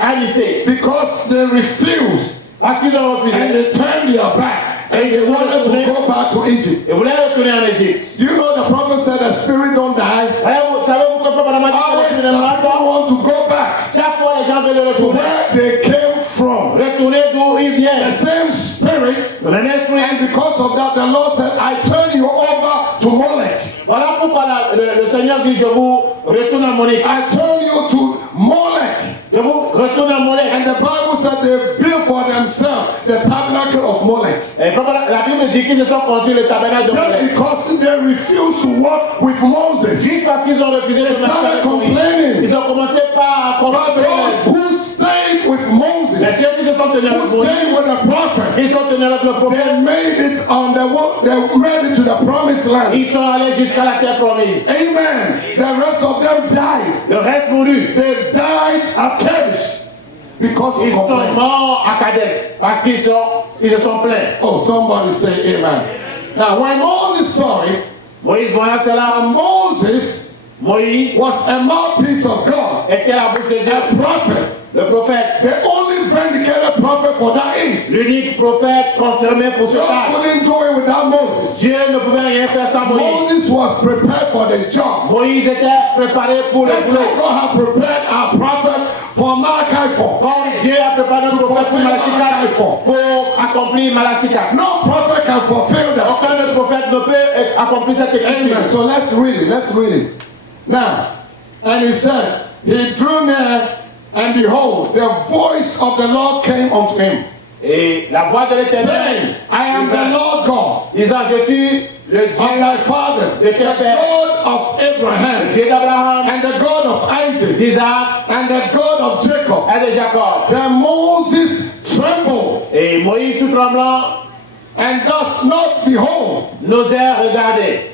à Nicée? because they refused Parce qu'ils ont and refusé. they turned their back and they wanted to go back to Egypt. Ils voulaient retourner en Égypte. You know the prophet said the spirit don't die. Savez-vous que Frère Branham dit que Always l'esprit ne meurt people pas? want to go back Chaque fois, les gens veulent to retourner. where they came from. Retourner d'où ils The viennent. same spirit, Le même esprit. and because of that, the Lord said, I turn you over to Molech. Voilà pourquoi le Seigneur dit, je vous retourne à Molech. I turn you to Molech. Je vous retourne à Molech. And the Bible said they built for themselves the tabernacle of Molech. Et la Bible dit qu'ils se sont construits le tabernacle de Just Molech. because they refused to walk with Moses. Juste parce qu'ils ont refusé de They started marcher avec Moïse. complaining. Ils ont commencé par But combattre those who stayed with Mais Moses, ceux qui se sont tenus who avec Moïse, stayed with the prophet, ils sont tenus avec le prophète. they made it on the they made it to the promised land. Ils sont allés jusqu'à la terre promise. Amen. The rest of them died. Le reste mourut. They died at Kadesh because Ils of sont complaint. morts à Kadès parce qu'ils se sont plaints. Oh, somebody say amen. Now, when Moses saw it, Moïse voyant cela, Moses Moïse was a mouthpiece of God, était la bouche de Dieu, a prophet, le prophète, the only vindicated prophet for that age. l'unique prophète confirmé pour ce God temps. couldn't do it without Moses. Dieu ne pouvait rien faire sans Moïse. Moses was prepared for the job. Moïse était préparé pour le Just like boulot. God had prepared our prophet for Malachi 4. Comme Dieu a préparé un prophète pour Malachi 4 pour accomplir Malachi 4. No prophet can fulfill that. Aucun autre prophète ne peut accomplir cette écriture. Amen. So let's read it. Let's read it. Now, and he said, he drew near, and behold, the voice of the Lord came unto him, Et la voix de l'Éternel saying, I am the Lord God disant, je suis le of Dieu, thy fathers, the God of Abraham, Dieu d'Abraham, and the God of Isaac, d'Isaac and the God of Jacob. et de Jacob. Then Moses trembled, Et Moïse tout tremblant and does not behold, n'osait regarder.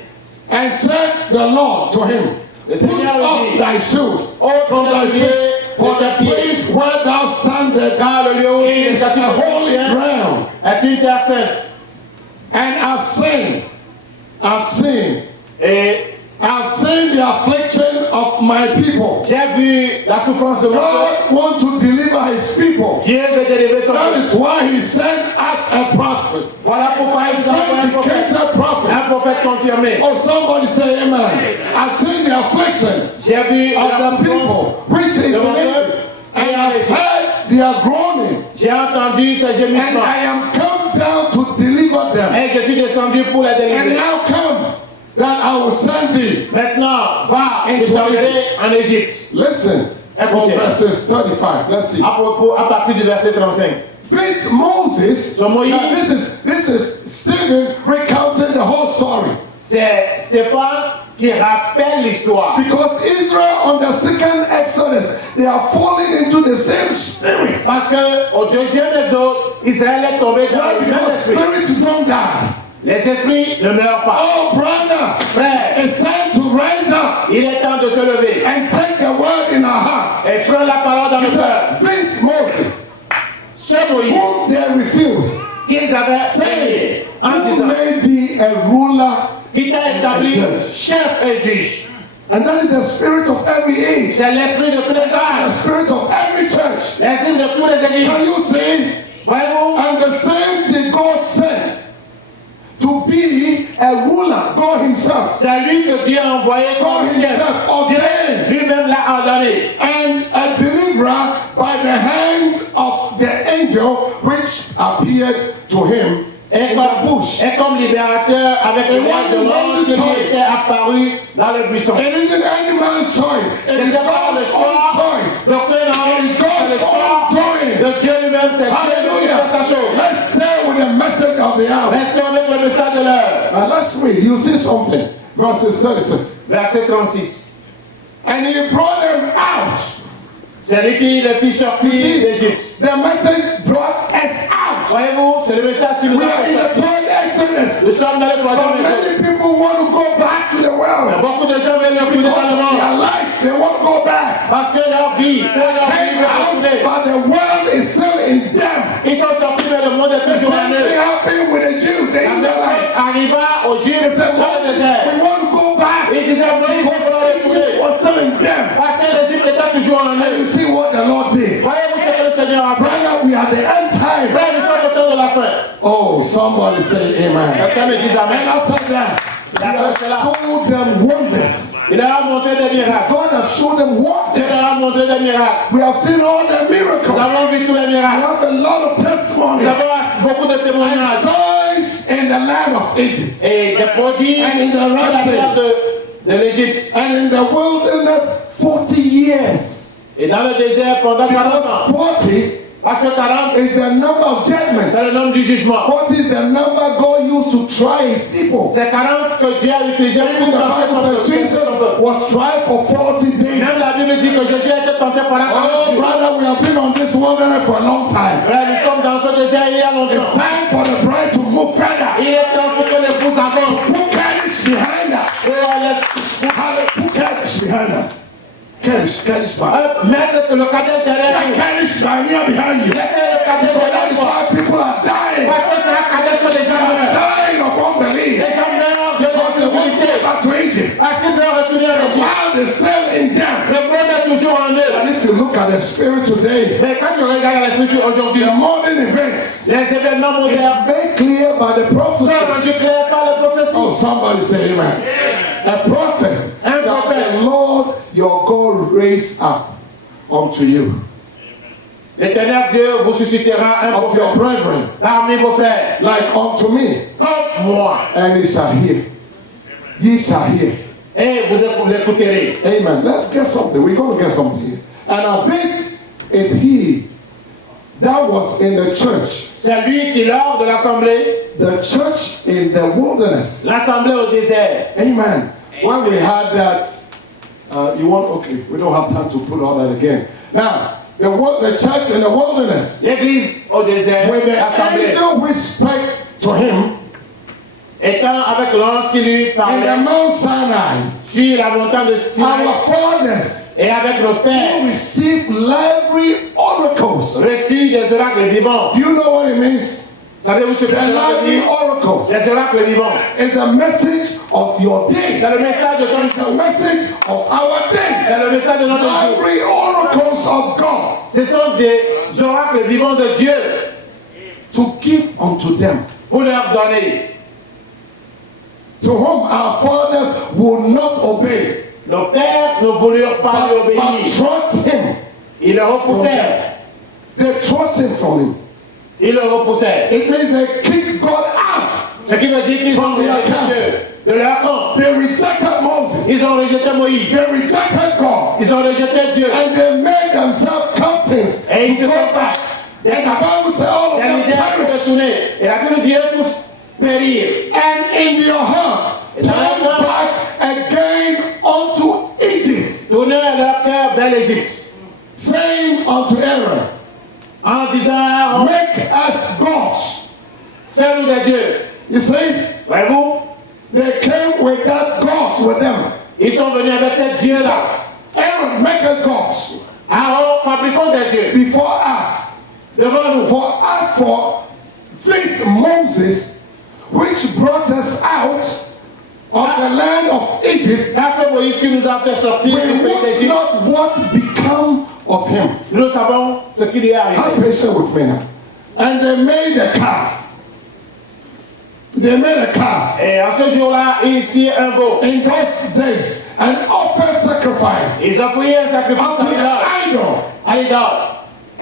and said the Lord to him, Le put Seigneur off lui dit, thy shoes ôte from thy tes feet, souliers for de the tes pieds, place where thou standest car le lieu où tu is es a holy ground. est une terre sainte. And I've seen the affliction of my people. J'ai vu la souffrance de mon peuple. God wants to deliver his people. Dieu veut délivrer son That peuple. is why he sent us a prophet. Voilà pourquoi il nous a envoyé un prophète. Vindicated prophet. Un prophète confirmé. Oh, somebody say amen. I've seen the affliction J'ai vu la of the souffrance people which is de mon in peuple. Egypt. And I've heard their groaning. J'ai entendu ces And gémissements. I am come down to deliver them. Et je suis descendu pour les And délivrer. now come that I will send thee. Maintenant, va et Into t'enverrai en Égypte. Listen, from Écoutez. verses 35. Let's see. À partir du verset 35. This Moses, So Moïse- now this is Stephen recounting the whole story. C'est Stéphane qui rappelle l'histoire. Because Israel on the second Exodus, they are falling into the same spirit. Parce que au deuxième exode, Israël est tombé dans Why? le même Because esprit. spirits don't die. Les esprits ne meurent pas. Oh, brother, Frère, it's time to rise up il est temps de se lever and take the word in our heart. et prendre la parole dans He le cœur. said, this Moses, Ce Moïse whom they refused, qu'ils avaient saying, saigné en who disant, made thee a ruler? qui t'a établi chef et juge. And that is the spirit of every age, C'est l'esprit de tous les the âges, spirit of every church. l'esprit de tous les Can églises. you see? Voyez-vous? And the same did God send to to be a ruler, God himself. C'est lui que Dieu a envoyé comme God chef. himself Dieu ordained lui-même l'a ordonné. and a deliverer by the hand of the angel which appeared to him Et in the bush. comme libérateur avec le And roi de one l'ange qui man's lui choice. était apparu dans le buisson. It isn't any man's choice. It is C'était pas le God's own choix choice. d'aucun homme, It is c'est le God's choix own doing. de Dieu lui-même, c'est Dieu qui Hallelujah. fait sa chose. Let's stay with the message of the hour. Restons avec le message de l'heure. Now let's read. You see something. Verses 36. Verset 36. And he brought them out. C'est lui qui les fit sortir You see, d'Égypte. the message brought us out. Voyez-vous, c'est le message qui nous We a are fait in the sortir. third Exodus. Nous sommes dans le But troisième jour. many people want to go back to the world. Beaucoup de gens veulent retourner Because dans le of monde. their life, they want to go back. Parce que leur vie, pour leur vie, Came veut out, retourner. but the world is still in them. Ils sont sortis, mais le monde est The toujours en same thing eux. happened with the Jews. They La même chose Israelites. arriva aux They Juifs said, dans le Moses, désert. we want to go back. Ils disaient, Moïse, il Because faut retourner. Egypt was still in them. Parce que l'Égypte était toujours en And you eux. see what the Lord did. Voyez-vous ce que le Seigneur a fait. Brother, we are the end time. Frère, nous sommes au temps de la fin. Oh, somebody say amen. Quelqu'un me dit And Amen. after that, he has showed them wonders. Il leur a montré des miracles. God has showed them Dieu wonders. leur a montré des miracles. We have seen all the Nous miracles. avons vu tous les We miracles. have a lot of Nous testimonies. avons beaucoup de And témoignages. signs in the land of Egypt. Et des prodiges And in the sur la Red terre de l'Égypte. And in the wilderness, 40 years. Et dans le désert pendant 40 ans. Because 40 Parce que 40, is the number of judgments. c'est le nombre du jugement. 40 is the number God used to try his people. C'est 40 que Dieu a utilisé pour Even the tenter Bible son says peuple. Jesus was tried for 40 days. Même la Bible dit que Jésus a été tenté pendant 40 Oh, jours. brother, we have been on this wilderness for a long time. Frère, nous sommes dans ce désert il y a It's longtemps. time for the bride to move further. Il est temps pour que l'épouse avance. Put Kaddish behind us. Put Kaddish behind us. Kaddish behind. Mettre le cadet derrière That nous. Kaddish behind you. Laissez le cadet Because that derrière is toi. why people are dying. Parce que c'est un cadet que les gens They are meurent. dying of unbelief. Les gens meurent de Because they want to l'insécurité. go back to Egypt. Parce qu'ils veulent retourner en The Égypte. wild is still in them. Le monde est toujours en eux. And if you look at the spirit today, Mais quand tu regardes la scripture aujourd'hui, the modern events les événements is modernes made clear by the sont prophecy. rendus clairs par les prophéties. Oh, somebody say amen. A prophet Un shall prophète. the Lord your God raise up unto you L'Éternel Dieu vous suscitera un of your prophète brethren, parmi vos frères, like unto me, comme moi, and he shall hear. Ye shall hear. et vous l'écouterez. Amen. Let's get something. We're going to get something here. And now this is he that was in the church. C'est lui qui, lors de l'assemblée, The church in the wilderness. l'assemblée au désert, Amen. When we had that, okay, we don't have time to put all that again. Now, the church in the wilderness, l'église au désert, when the l'assemblée, angel which spake to him étant avec l'ange qui lui in the parlait Mount Sinai, sur la montagne de Sinaï, our fathers et avec nos pères, received lively oracles. reçut des oracles vivants. You know what it means? Savez-vous ce que The cela veut lively dire? oracles Les oracles vivants. is a message of your day. C'est le message de ton It's the jour. message of our day. C'est le message de notre jour. Lively oracles of God Ce sont des oracles vivants de Dieu to give unto them, pour leur donner. to whom our fathers would not obey, Nos pères ne voulurent pas lui but obéir. trust him. Ils le repoussèrent. They trust him from him. Ils le repoussèrent. It means they kick God out. Ce qui veut dire qu'ils ont From their rejeté camp. Dieu de leur camp. They rejected Moses. Ils ont rejeté Moïse. They rejected God. Ils ont rejeté Dieu. And they made themselves captains Et ils to se go sont back. fait. And the Bible says all of Les them leaders pour perished. retourner. Et la Bible dit eux tous périr. And in your heart, Et dans turn leur cœur, back again unto Egypt, tourner leur cœur vers l'Égypte. saying unto Aaron, En disant, make us gods. fais-nous des dieux. You see, Voyez-vous, they came with that gods with them. ils sont venus avec ces dieux-là. Aaron, make us gods Alors, fabriquons des dieux before us. devant nous. For this Moses, which brought us out of the land of Egypt, Car c'est Moïse qui nous a fait sortir we du pays would d'Égypte. not what become of him. Nous savons ce qui lui est Have arrivé. patience with me now. And they made a calf they made a calf. Et en ce jour-là, ils firent un veau. In those days, and offered sacrifice Ils offrirent un sacrifice unto the idol, à l'idole.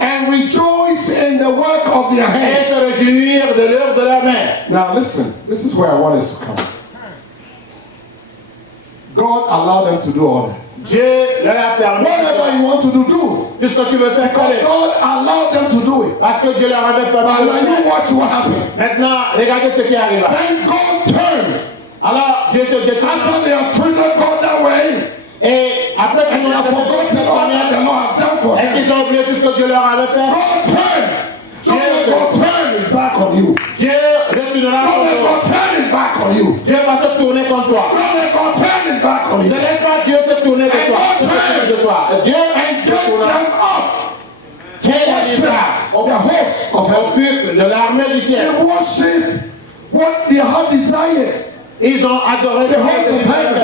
and rejoice in the work of their Et hands. se réjouir de l'œuvre de leur main. Now listen, this is where I want us to come. God allowed them to do all that. Dieu leur a permis Whatever you want to do, do. tout ce que tu veux faire, fais-le. God allowed them to do it. Parce que Dieu leur avait But permis de le when you faire. watch what happened, Maintenant, regardez ce qui arriva. then God turned. Alors, Dieu se détourna. After they have treated God that way, Et après and qu'ils they ont have forgotten all that the Lord have done for et them, qu'ils ont oublié tout ce que Dieu leur avait fait, God turned. So when God turn his back on you. Dieu retournera Don't let contre toi. God turn his back on you. Dieu va se tourner contre toi. Don't let God turn his back on Ne you. laisse pas Dieu se tourner de toi. Se tourner de toi. Dieu And get tournera. them up. Dieu arrivera The host of au heaven. culte de l'armée du ciel. They worship what their heart desired. Ils ont adoré The le host of heaven.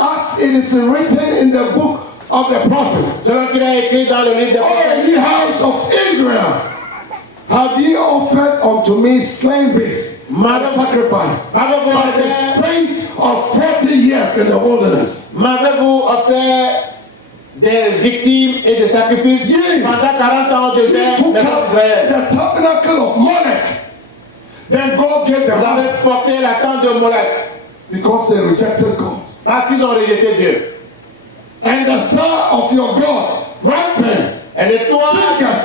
As it is written in the book of the prophets. selon qu'il a écrit dans le livre des O prophètes. ye house of Israel, have ye offered unto me slain beasts and sacrifice M'avez-vous by the offert, space of 40 years in the wilderness? m'avez-vous offert des victimes et des sacrifices Yeah. pendant 40 ans au He désert took maison up d'Israël? the tabernacle of Molech. Then God gave them Vous up avez porté la tente de Molech because they rejected God. parce qu'ils ont rejeté Dieu. And the star of your God, Raphael, Et de toi,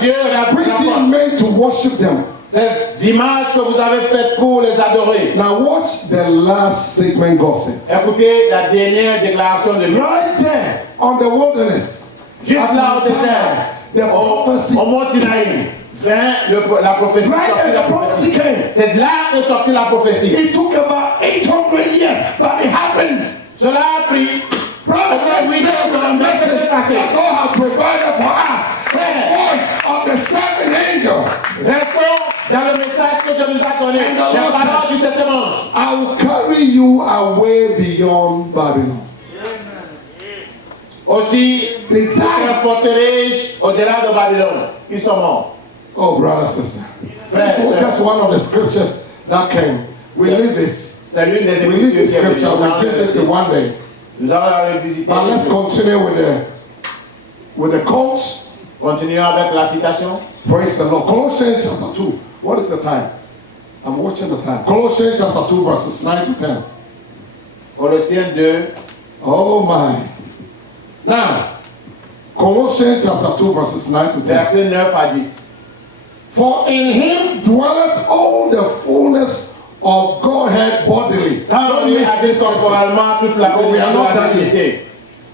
Dieu which he rapporte made to worship them. ces images que vous avez faites pour les adorer. Now watch the last statement God said. Écoutez la dernière déclaration de Dieu. Right there on the wilderness, Juste at là au Mount désert, Sinai, the prophecy. au mont Sinaï, vint la prophétie. Right sortit there, la the prophecy prophétie. came. C'est de là que sortit la prophétie. It took about 800 years, but it happened. Cela a pris Brother, Au moins, let's stay with the message that God has provided for us. The voice of the seventh angel. Restons dans le message que Dieu nous a donné. And the Les Lord paroles said, du septième ange. I will carry you away beyond Babylon. Aussi, They vous died. transporterai au-delà de Babylone. Ils sont morts. Oh, brother, sister. Frère, This was sœur. just one of the scriptures that came. We leave this. C'est l'une des We leave écritures this qui est venue. scripture. Nous allons We visit it la- one day. Nous allons la revisiter. But let's continue with the quote. Continuons avec la citation. Praise the Lord. Colossians chapter 2. What is the time? I'm watching the time. Colossians chapter 2, verses 9 to 10. Colossiens 2, Oh my. Now, Colossians chapter 2, verses 9 to 10. versets 9 à 10. For in him dwelleth all the fullness of Godhead bodily. Quand on Don't lui miss habite this scripture. corporellement toute la No, we are plénitude de not la done divinité. yet.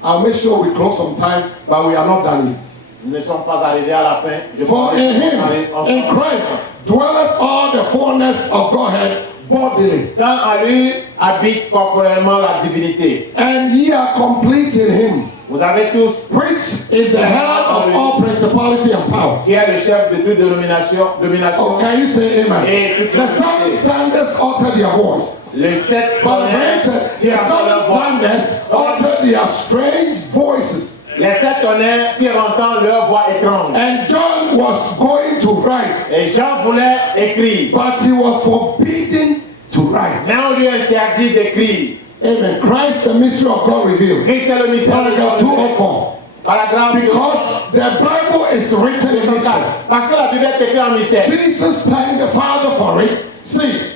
I'll make sure we close some time, but we are not done yet. Nous ne sommes pas arrivés à la fin. Je For pense in que nous him, sommes allés in ensemble. Christ, dwelleth all the fullness of Godhead bodily. Quand en lui habite corporellement la divinité, And ye are complete in him, vous avez tous which is the head of all principality and power. qui est le chef de toute Oh, domination. can you say amen? Et The seven thunders uttered their voice. Les sept But the Bible tonnerres said the firent entendre leur seven voix. thunders uttered their strange voices. Les sept tonnerres firent entendre leur voix étrange. And John was going to write, Et Jean voulait écrire, but he was forbidden to write. mais on lui interdit d'écrire. Amen. Christ, the mystery of God revealed. Christ est le mystère de Paragraph Dieu. 204. Paragraphe Because the Bible is written in 204. mysteries. Parce que la Bible est écrite en mystère. Jesus thanked the Father for it. See,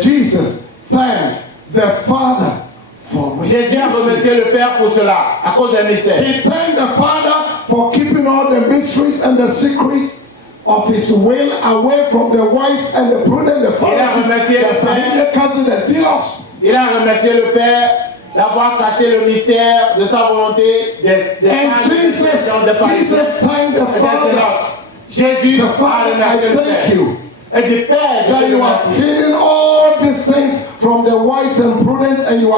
Jesus thanked the Father for it. Jésus a remercié le Père pour cela, à cause des mystères. He thanked the Father for keeping all the mysteries and the secrets of his will away from the wise and the prudent, the Pharisees, remercié the le Père. Sadducees, and the Zealots. Il a remercié le Père d'avoir caché le mystère de sa volonté des And Jesus thanked the Father Jésus The a Father, remercié I le thank Père. you Et du Père, je that te you have remercie. hidden all these things from the wise and prudent, and you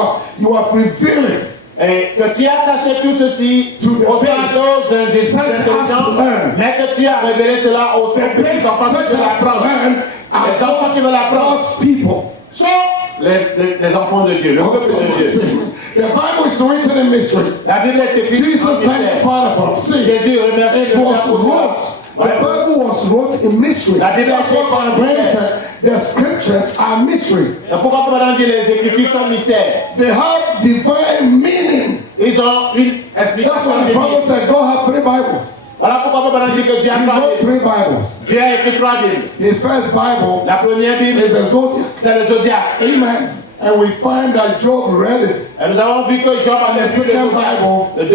have revealed it. Et que tu as caché tout ceci To the aux babes. enfants intelligents, Such as learn. mais que tu as révélé cela aux The petits best enfants qui such veulent as l'apprendre. learn are Les enfants qui veulent l'apprendre God's people. sont les enfants de Dieu, le peuple de Dieu. The Bible is written in mysteries. La Bible est écrite en Jesus thanked the mystère. Father for it. See, Jésus remercie it le was Père pour cela. wrote The Bible was wrote in mystery. La Bible That's est what écrite en Brother Branham mystère. said. The scriptures are mysteries. Et pourquoi Commandant dit les Écritures sont mystères? They have divine meaning. Ils ont une That's explication why the divine. Bible said God had 3 Bibles. Voilà pourquoi Commandant dit que Dieu a He 3 wrote Bibles. 3 Bibles. Dieu a écrit 3 Bibles. His first Bible La première Bible, is the Zodiac. c'est le Zodiac. Amen. And we find that Job read it. Et nous avons vu que Job a The lu le second Zodiac. Bible La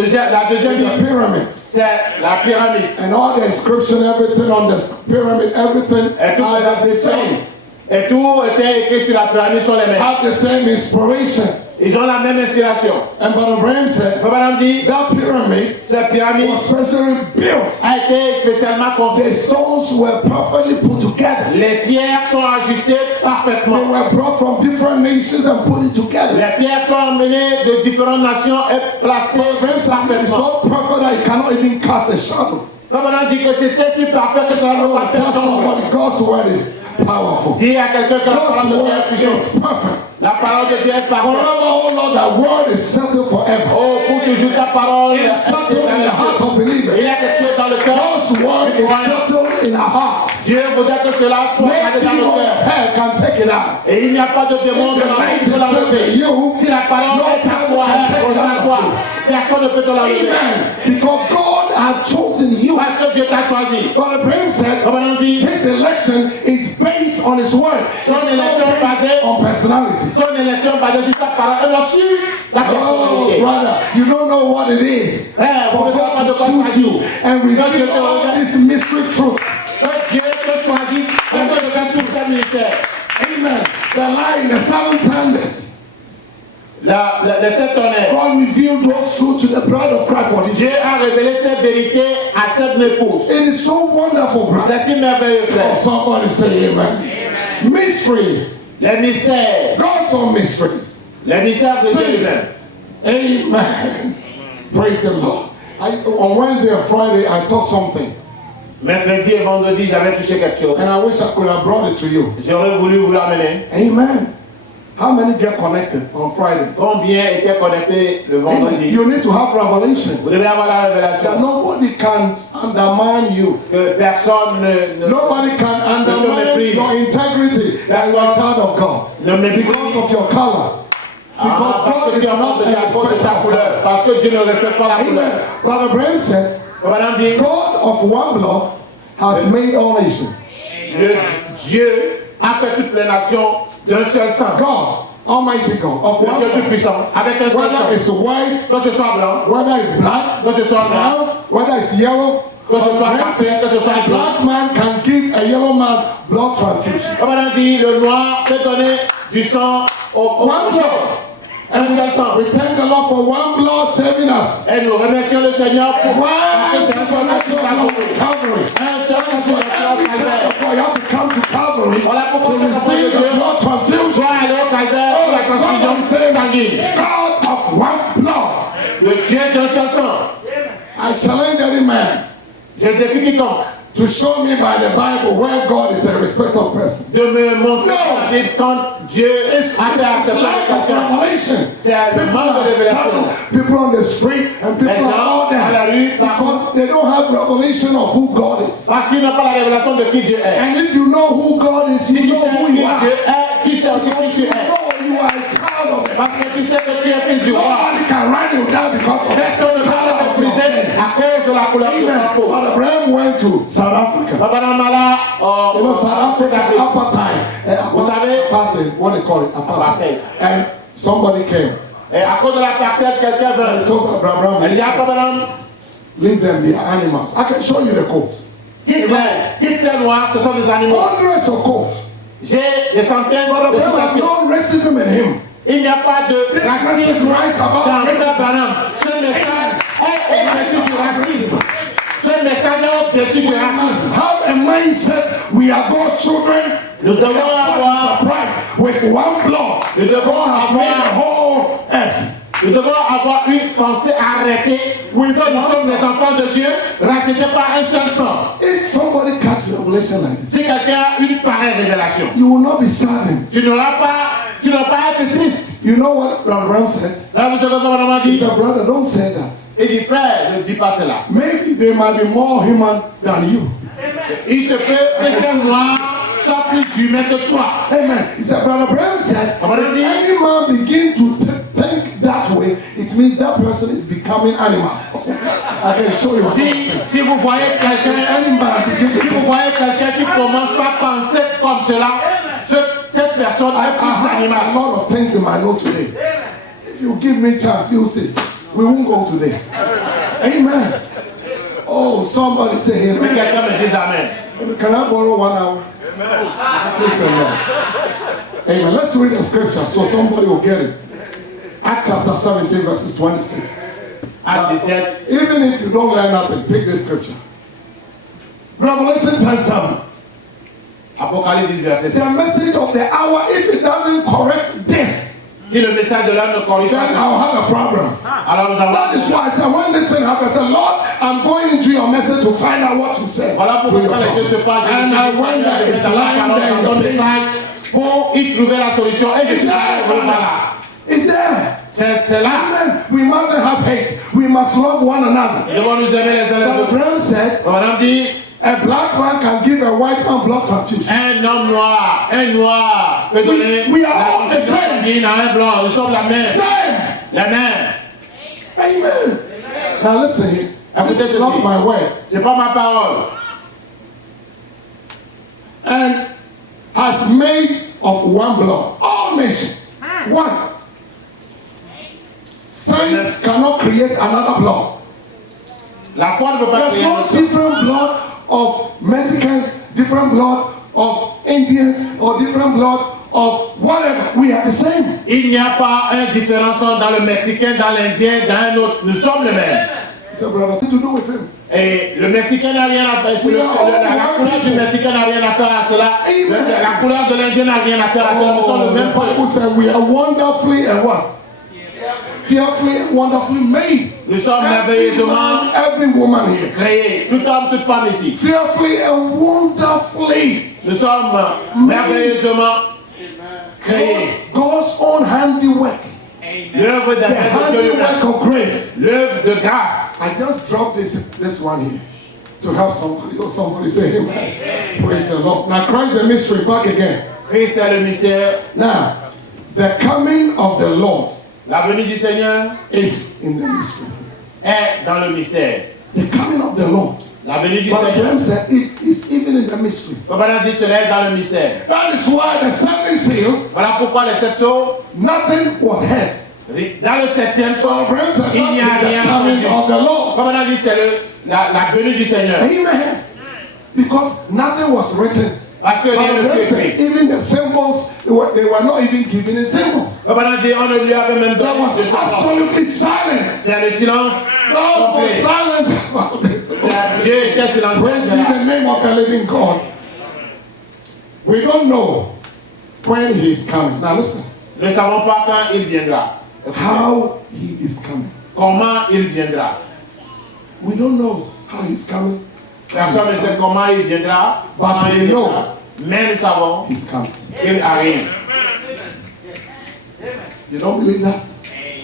deuxième is the Bible, pyramids. c'est la pyramide. And all the inscription, everything on the pyramid, everything Et tout are the same. Et tout était écrit sur la pyramide sont les mêmes. Have the same inspiration. Ils ont la même inspiration. And Brother Branham said Commandant dit, that pyramid cette pyramide was specially built. a été spécialement The construite. stones were perfectly put together. Les pierres sont ajustées They parfaitement. were brought from different nations and put it together. Les pierres sont emmenées de différentes nations et placées Brother Branham said it is parfaitement. so perfect that it cannot even cast a shadow. Commandant dit que c'était si parfait que ça ne peut Oh, pas faire tell tomber. somebody God's word is powerful. Dis à quelqu'un que la God's parole de Dieu est word puissante. is perfect. La parole de Dieu est parfaite. Forever, oh Lord, that word is settled forever. Oh, pour toujours ta parole It est is settled in the heart of Il believers. y a quelque chose dans le cœur. God's word is settled in our heart. Dieu voudrait que cela soit No gardé dans demon le of cœur. hell can take it out. Et il n'y a pas de démon If de the la light qui peut is set in l'enlever. you, Si la parole no est à devil toi, can est take it proche à out toi, of you. personne ne peut te l'enlever. Amen. Because God has chosen you. Parce que Dieu t'a choisi. Brother Branham said Commandant dit, his election is based on his word. It's Son not élection based basée- on personality. son élection basée sur sa parole et non sur la Oh, personnalité. brother, you don't know what it is Eh, vous for ne savez pas God de to quoi il choose s'agit. you and Dieu reveal te all regarde. this mystery truth. Que Dieu te choisisse et que tu fasses tout ton ministère. Amen. The line, the 7 thunders. Les 7 tonnerres. God revealed those truths to the bride of Christ for this. Dieu a révélé cette vérité à cette épouse. It is so wonderful, brother. C'est si merveilleux, Oh, frère. somebody say amen. Mysteries. Les mystères. God's own mysteries. Les mystères de Dieu Say, lui-même. amen. Praise the Lord. On Wednesday and Friday, I taught something, Mercredi et vendredi, j'avais touché quelque chose. and I wish I could have brought it to you. J'aurais voulu vous l'amener. Amen. How many get connected on Friday? Combien étaient connectés le Amen. vendredi? You need to have revelation Vous devez avoir la that révélation nobody can undermine you. que personne ne Nobody can undermine méprise. your integrity that you are a child of God ne méprise. because of your color. Ah, Because parce God que is tu as not honte de a la faute de respecter ta of couleur. God. Parce que Dieu ne respecte pas la couleur. Amen. Brother Branham said, Commandant dit, God of one blood has made all nations. le Dieu a fait toutes les nations d'un seul sang. God, Almighty God, of Le one Dieu blood. tout-puissant, avec un seul Whether sang. it's white, Que ce soit blanc, whether it's black, que ce soit noir, brown, whether it's yellow, que ce soit Brother Branham café, said, que ce soit a jaune. black man can give a yellow man blood transfusion. Commandant dit, le noir peut donner du sang au One prochain. blood. Un seul sang. We thank the Lord for one blood saving us. Et nous remercions le Seigneur pour One parce que c'est un seul sang qui supernatural t'a blood sauvé. Calvary. Un seul sang qui So t'a every child sauvé. of God, you have to come to Calvary Voilà pourquoi to chaque enfant receive de the Dieu blood transfusion. doit aller au calvaire pour la transfusion Somebody say, sanguine. God of one blood. Le Dieu d'un seul sang. I challenge any man Je défie quiconque to show me by the Bible where God is a respecter of persons. de me montrer No. dans la Bible quand Dieu It's a fait accepter lack of quelqu'un. revelation. C'est le People manque de are révélation. sad, people on the street and people Les are gens all à la there rue, because they don't have revelation of who God is. Parce qu'il n'a pas la révélation de qui Dieu est. And if you know who God is, Si you tu know sais who qui you are. Dieu est, tu sais aussi qui tu You es. know you are a child of God. Parce que tu sais que tu es fils du roi. Nobody can run you down because of Personne ne peut color te of your friser skin. à cause de la couleur de Amen. ta peau. Brother Abraham went to South Africa. Baba Namala, You know, South Africa, apartheid. Vous savez, Apartheid, what they call it? Apartheid. And somebody came. et à cause de la parterre, quelqu'un He veut. told Abraham, Elle dit à Abraham, leave them, they are animals. I can show you the coats. quitte ces noirs, ce sont des animaux. Hundreds of coats. J'ai des centaines But de Abraham has citations. no racism in him. Il n'y a pas de This racisme message rise about dans racism. Frère Branham. Ce message est au-dessus du racisme. Ce message est au-dessus du We racisme. must have a mindset. We are God's children. Nous devons We are avoir- bought with a price with one blood. Nous devons God has made avoir- the whole earth. Nous devons avoir une pensée arrêtée. Oui, que nous sommes des enfants de Dieu, rachetés par un seul sang. If somebody catch revelation like this, Si quelqu'un a une pareille révélation, you will not be saddened. tu ne vas pas être triste. You know what Abraham said? Ça vous savez comment on He dit? said, brother, don't say that. Il dit, frère, ne dis pas cela. Maybe they might be more human than you. Il se peut que ces noirs soient plus humains que toi. Amen. He said, Brother Abraham said, Brother if G. any man begin to think that way, it means that person is becoming animal. I can show you. Si vous voyez Si vous voyez quelqu'un qui commence par penser comme cela, cette personne I est plus have a animale. lot of things in my note today. If you give me chance, you'll see. We won't go today. Amen. Oh, somebody say amen. Quelqu'un me dise amen. Can I borrow 1 hour? Praise the Lord. Amen. Let's read the scripture so somebody will get it. Acts chapter 17, verses 26. Acte 17. Even if you don't learn nothing, pick this scripture. Revelation 10:7. Apocalypse 10, verset 7. The message of the hour, if it doesn't correct this, Si le message de l'heure ne corrige then pas ça, I'll have a problem. alors nous avons That is why I said, when this thing happens, I said, Lord, I'm going into your message to find out what you said. Voilà pourquoi to your quand les choses se prophet. passent, And I went there, it's lying there in dans the le message pour y trouver la solution. Et je It's suis there, voilà. It's there. C'est là. Amen. We mustn't have hate. We must love one another. Nous devons nous aimer les uns les But autres. Abraham said, Madame dit, a black man can give a white man blood transfusion. un noir peut donner we are all la the same. sanguine à un blanc. Nous sommes la même. Same. La même. Amen. Now listen here. This is not my word. C'est pas ma parole. And has made of one blood all nations. One. Science cannot create another blood. La foi ne peut pas There's créer no un autre. different blood of Mexicans, different blood of Indians, or different blood of whatever. We are the same. Il n'y a pas une différence dans le Mexicain, dans l'Indien, dans un autre. Nous sommes les mêmes. He said, brother, what to do with him? Et le Mexicain n'a rien à faire. La couleur du Mexicain n'a rien à faire à cela. Amen. La couleur de l'Indien n'a rien à faire à cela. Nous sommes le même The peuple. Bible said we are wonderfully and what? Fearfully and wonderfully made. Nous sommes Every merveilleusement man, every woman here. créés. Tout homme, toute femme ici. Fearfully and wonderfully. Nous sommes merveilleusement créés. God's own handiwork. L'œuvre The d'un maître Dieu lui-même. handiwork of grace. L'œuvre de grâce. I just dropped this one here to help somebody. So somebody say amen. Praise the Lord. Now Christ the mystery back again. Christ est le mystère. Now, the coming of the Lord La venue du Seigneur is in the mystery. est dans le mystère. The coming of the Lord. La venue du But Seigneur. Abraham said it is even in the mystery. Comme on a dit, cela est dans le mystère. That is why the seventh seal, Voilà pourquoi les sept sceaux, nothing was heard. dans le septième So sceau, Abraham said il n'y a that is rien the coming entendu. of the Lord. Comme on a dit, c'est la venue du Seigneur. Amen. Because nothing was written. Parce que But rien ne Abraham fut said écrit. even the symbols, they were not even given in symbols. Comme on a dit, on ne lui avait même There donné was de symbole. absolutely silence. C'est le silence God was complet. silent about it. Dieu était silencieux. Praise be the name of the living God. We don't know when he is coming. Now listen, Nous ne savons pas quand il viendra. how he is coming. Comment il viendra. We don't know how he's coming. Personne ne sait comment il viendra. But Comment we il know. viendra. Mais nous savons He's coming. qu'il arrive. You don't believe that?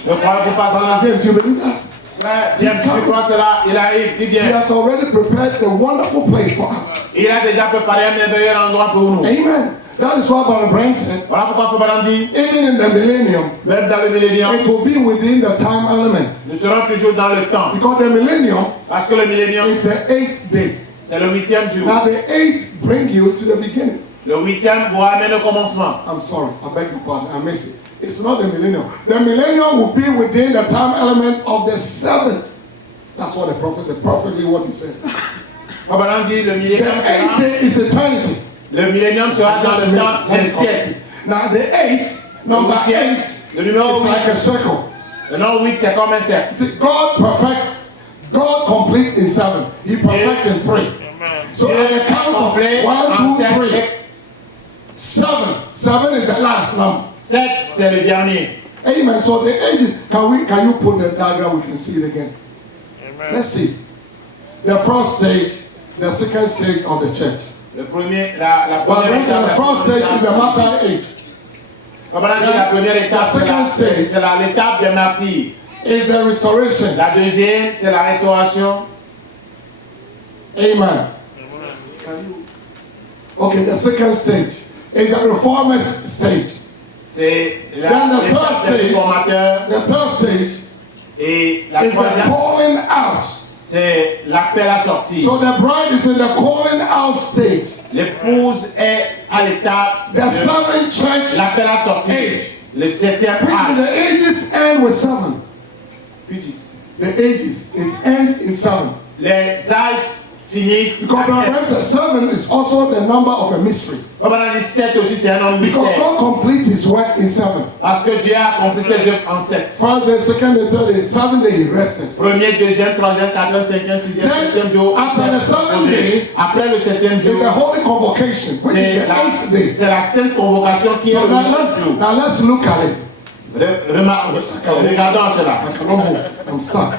Ne croyez-vous pas Brother cela? James, you believe that? Frère James, tu crois cela? Il arrive, il He vient. has already prepared a wonderful place for us. Il a déjà préparé un merveilleux endroit pour nous. Amen. That is why Brother Branham said, Voilà pourquoi Foubaran dit, even in the millennium, même dans le millénium, it will be within the time element. nous serons toujours dans le temps. Because the millennium Parce que le millénium, is the 8th day. c'est le 8e jour. Now the 8th bring you to the beginning. Le 8e vous ramène au commencement. I'm sorry, I beg your pardon, I missed it. It's not the millennium. The millennium will be within the time element of the 7th. That's what the prophet said, perfectly what he said. Foubaran dit, le The millénium 8th sera, day is eternity. le millénium sera dans le temps des siècles. Now the 8th, number 8, Le numéro is like a 8, circle. le nom 8 c'est comme un cercle. See, God completes in 7. He perfects in 3. So at the count of 1, 2, 3, 7. 7 is the last number. 7 c'est le dernier. Amen. So the ages, can you put the diagram? We can see it again. Let's see. The first stage, the second stage of the church. Le premier, la But première étape, the first stage is the martyr age. Foubaran dit, la première étape The second stage c'est l'étape des martyrs. is the restoration. La deuxième c'est la restauration. Amen. Okay, the second stage is the reformers stage. C'est Then the l'étape third des stage, réformateurs. the third stage Et la is the troisième, calling out. c'est l'appel à sortir. So the bride is in the calling out stage. L'épouse est à l'étape The de seven church, l'appel à sortir. Age. Le 7e which âge. the ages end with 7. The ages, it ends in 7. Les âges finissent Because à the Bible 7. says 7 is also the number of a mystery. On va dire 7 aussi, c'est un nombre Because mystère. God completes his work in 7. Parce que Dieu a accompli ses œuvres en 7. First day, second day, third day, 7 day he rested. Premier, deuxième, troisième, quatrième, cinquième, sixième, Then, septième jour. after the seventh day, Après le 7e It's jour, the holy convocation, which is the 8th day. c'est la sainte convocation qui est So le now 8e jour. let's look at it. Regardons cela. I cannot move. I'm stuck.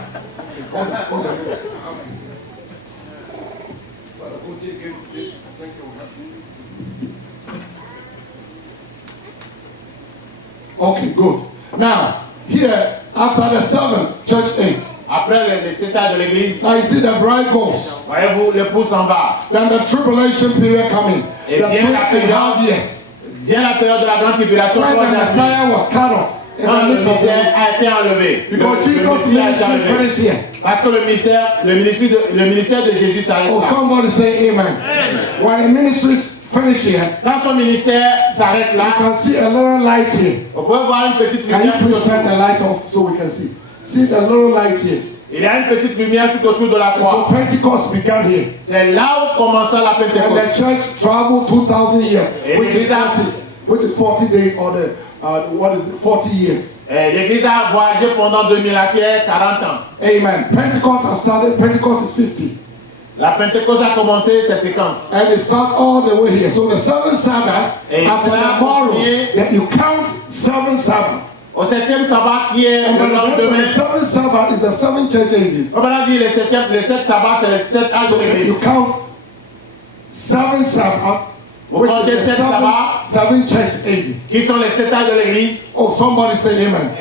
Okay, good. Now, here, after the 7th church age, Après le 7 ans de l'église, now you see the bride goes. voyez-vous, l'épouse s'en va. Then the tribulation period coming. Et The vient la 3.5 période, years. vient la période de la grande tribulation. When the 3 ans. Messiah was cut off. In Quand the le midst of mystère the, a été enlevé. because Le Jesus' mystère a été ministry enlevé. finished here. Parce que le ministère de Jésus s'arrête Oh, là. somebody say amen. When the ministries finish here, Quand son ministère s'arrête you là, can see a little light here. on peut voir une petite Can you lumière tout please turn the autour. light off so we can see? See the little light here. Il y a une petite lumière tout autour de la So croix. Pentecost began here. C'est là où commença la And the Pentecôte. church traveled 2,000 years, Et which is 40 days or the, what is it, 40 years. L'église a voyagé pendant 2000 ans, qui est 40 ans. Amen. Pentecost has started, Pentecost is 50. La Pentecôte a commencé, c'est 50. And it starts all the way here. So the seventh Sabbath, Et after cela the morrow, continue. that you count 7 Sabbath. Au 7e sabbat qui est And le the lendemain, seventh Sabbath is the 7 church ages. on va dire le 7 sabbat, c'est le 7 âge So de if l'église. you count 7 Sabbath, Vous which comptez is the 7 sabbats, 7 church ages. qui sont les 7 âges de l'église. Oh, somebody say amen.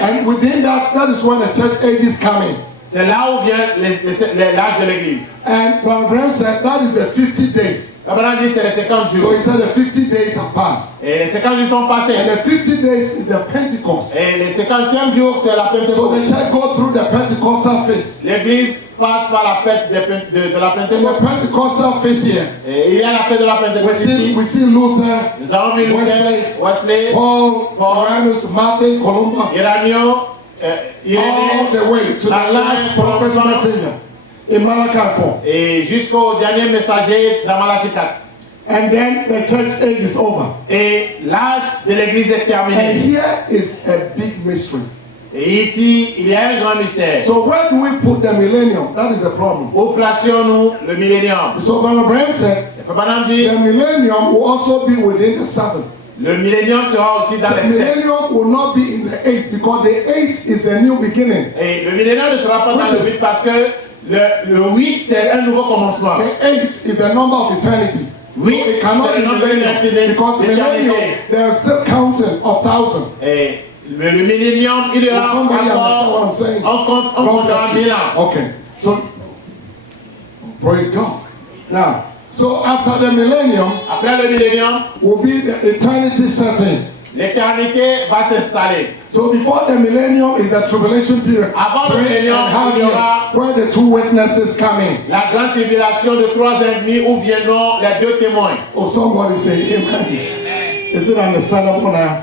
And within that, that is when the church ages come in. C'est là où vient l'âge de l'église. And Brother Abraham said that is the 50 days. On va dire c'est les 50 So jours. he said the 50 days have passed. Et les 50 jours sont passés. And the 50 days is the Pentecost. Et les 50e jour, c'est la So Pentecôte. the church go through the Pentecostal phase. L'église passe par la fête de la In the Pentecôte. Pentecostal phase here, Et il y a la fête de la Pentecôte ici. we see Luther, Nous avons vu Luther, Wesley, Paul, Uranus, Martin, Columba, Iranio, all Irénée, the way to the last prophet messenger in Malachi 4. et jusqu'au dernier messager dans Malachie 4. And then the church age is over. Et l'âge de l'église est And terminé. here is a big mystery. Et ici, il y a un grand mystère. So where do we put the millennium? That is the problem. Où placions-nous le millénium? So Brother Abraham said Il faut pas dire, the millennium will also be within the 7. le millénium sera aussi dans The les 7. millennium will not be in the 8 because the 8 is a new beginning. Et le millénium ne sera pas dans le 8 parce que le 8, c'est un nouveau commencement. The 8 is the number of eternity. Oui, so it cannot c'est be le nombre de millennium l'éternité. because millennium they are still counting of thousand. Et le millénium, il y Does aura somebody understand what encore, I'm saying? on God comptera bless you. 1000 ans. Okay, so praise God. Now, so after the millennium Après le millénium, will be the eternity setting. l'éternité va s'installer. So before the millennium is the tribulation period. Avant le 3 millennium, and a half il y aura- years, where the 2 witnesses come in. La grande tribulation de 3 ans et demi où viendront les 2 témoins. Oh, somebody say amen. Is it understandable now?